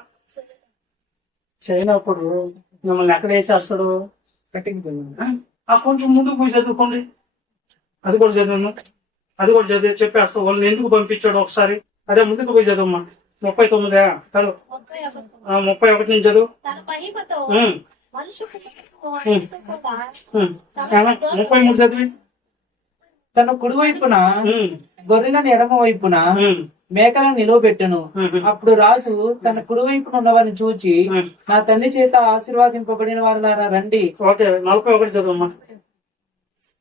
చేయనప్పుడు మిమ్మల్ని ఎక్కడ వేసేస్తాడు? కొంచెం ముందుకు పోయి చదువుకోండి. అది కూడా చదువు, అది కూడా చదివి చెప్పేస్తా. వాళ్ళని ఎందుకు పంపించాడు ఒకసారి. అదే ముందుకు పోయి చదువుమ్మా. 39 చదువు. 31 నుంచి చదువు. తన మహిమతో ఉమ్. మనుషు కుమారుడు ఉమ్. ఆయనతో కూడా 33 చదివి. తన కుడి వైపున ఉమ్. గొర్రెలను ఎడమ వైపున ఉమ్. మేకలను నిలువబెట్టెను. ఉమ్. అప్పుడు రాజు తన కుడి వైపున ఉన్నవారిని చూచి, ఉమ్. నా తండ్రి చేత ఆశీర్వాదింపబడిన వారులారా రండి. ఓకే 41 చదువమ్మా.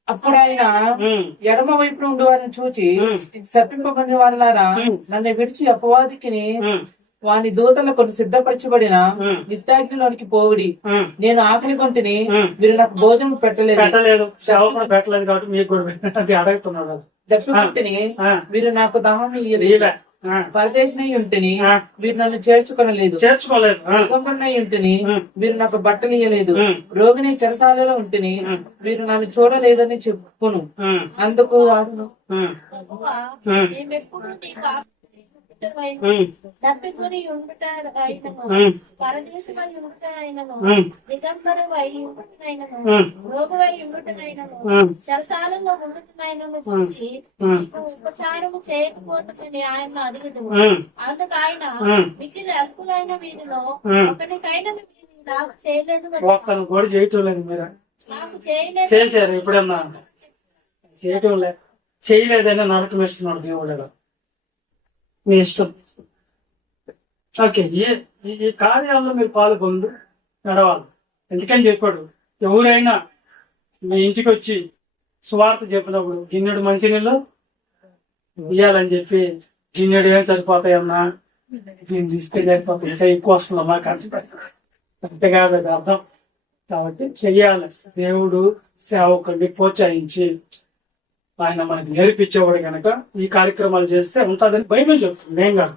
అప్పుడు ఆయన ఉమ్. ఎడమ వైపున ఉండేవారిని చూచి, ఉమ్. శపింపబడిన వారులారా ఉమ్. నన్ను విడిచి అపవాదికిని ఉమ్. వాని దూతలకు సిద్ధపరచబడిన ఉమ్. నిత్యాగ్నిలోనికి పోవుడి. ఉమ్. నేను ఆకలి కొంటిని, ఉమ్. మీరు నాకు భోజనం పెట్టలేదు. పెట్టలేదు, సేవకుడు పెట్టలేదు కాబట్టి మీకు కూడా అది అడుగుతున్నాడు. దప్పికొంటిని, ఆ. మీరు నాకు దాహం ఇయ్యలేదు. ఈలే. ఆ. పరదేశినై ఉంటిని, ఆ. మీరు నన్ను చేర్చుకొనలేదు. చేర్చుకోలేదు. ఆ. దిగంబరినై ఉంటిని, ఉమ్. మీరు నాకు బట్టలు ఇయ్యలేదు. ఉమ్. రోగిని చెరసాలలో ఉంటిని, ఉమ్. మీరు నన్ను చూడలేదని చెప్పును. ఉమ్. అందుకు వాడును, ఉమ్. ప్రభువా, ఉమ్. మేమెప్పుడు నీకు ఉమ్. తప్పికొని ఉండుట అయినను, ఉమ్. పరదేశమై ఉండుట అయినను, ఉమ్. దిగంబరమై ఉండుటనైనను, ఉమ్. రోగువై ఉండుటనైనను, ఉమ్. చెరసాలలో ఉండుటనైనను చూచి ఉమ్. నీకు ఉపచారము చేయకపోతుందని ఆయన అడుగుదు. ఉమ్. అందుకు ఆయన ఉమ్. మిగిలిన అర్హులైన వీరిలో ఉమ్. ఒకరికైనా మీరు నాకు చేయలేదు కదా, ఒక్కను కూడా చేయటం లేదు. మీరు నాకు చేయలేదు చేశారు ఎప్పుడన్నా? చేయటం లేదు. చేయలేదని నరకం ఇస్తున్నాడు దేవుడు. మీ ఇష్టం. ఓకే, ఈ కార్యాల్లో మీరు పాల్గొందు నడవాలి. ఎందుకని చెప్పాడు, ఎవరైనా మీ ఇంటికి వచ్చి సువార్త చెప్పినప్పుడు గిన్నెడు మంచినీళ్ళు ఇయ్యాలని చెప్పి, గిన్నెడు ఏం సరిపోతాయన్నా, దీన్ని తీస్తే సరిపోతుంది, ఇంకా ఎక్కువ వస్తుంది మాకు అంటే కాదు అది అర్థం. కాబట్టి చెయ్యాలి. దేవుడు సేవకుడిని ప్రోత్సహించి ఆయన మనకి నేర్పించేవాడు కనుక ఈ కార్యక్రమాలు చేస్తే ఉంటుందని బైబిల్ చెప్తుంది, ఏం కాదు.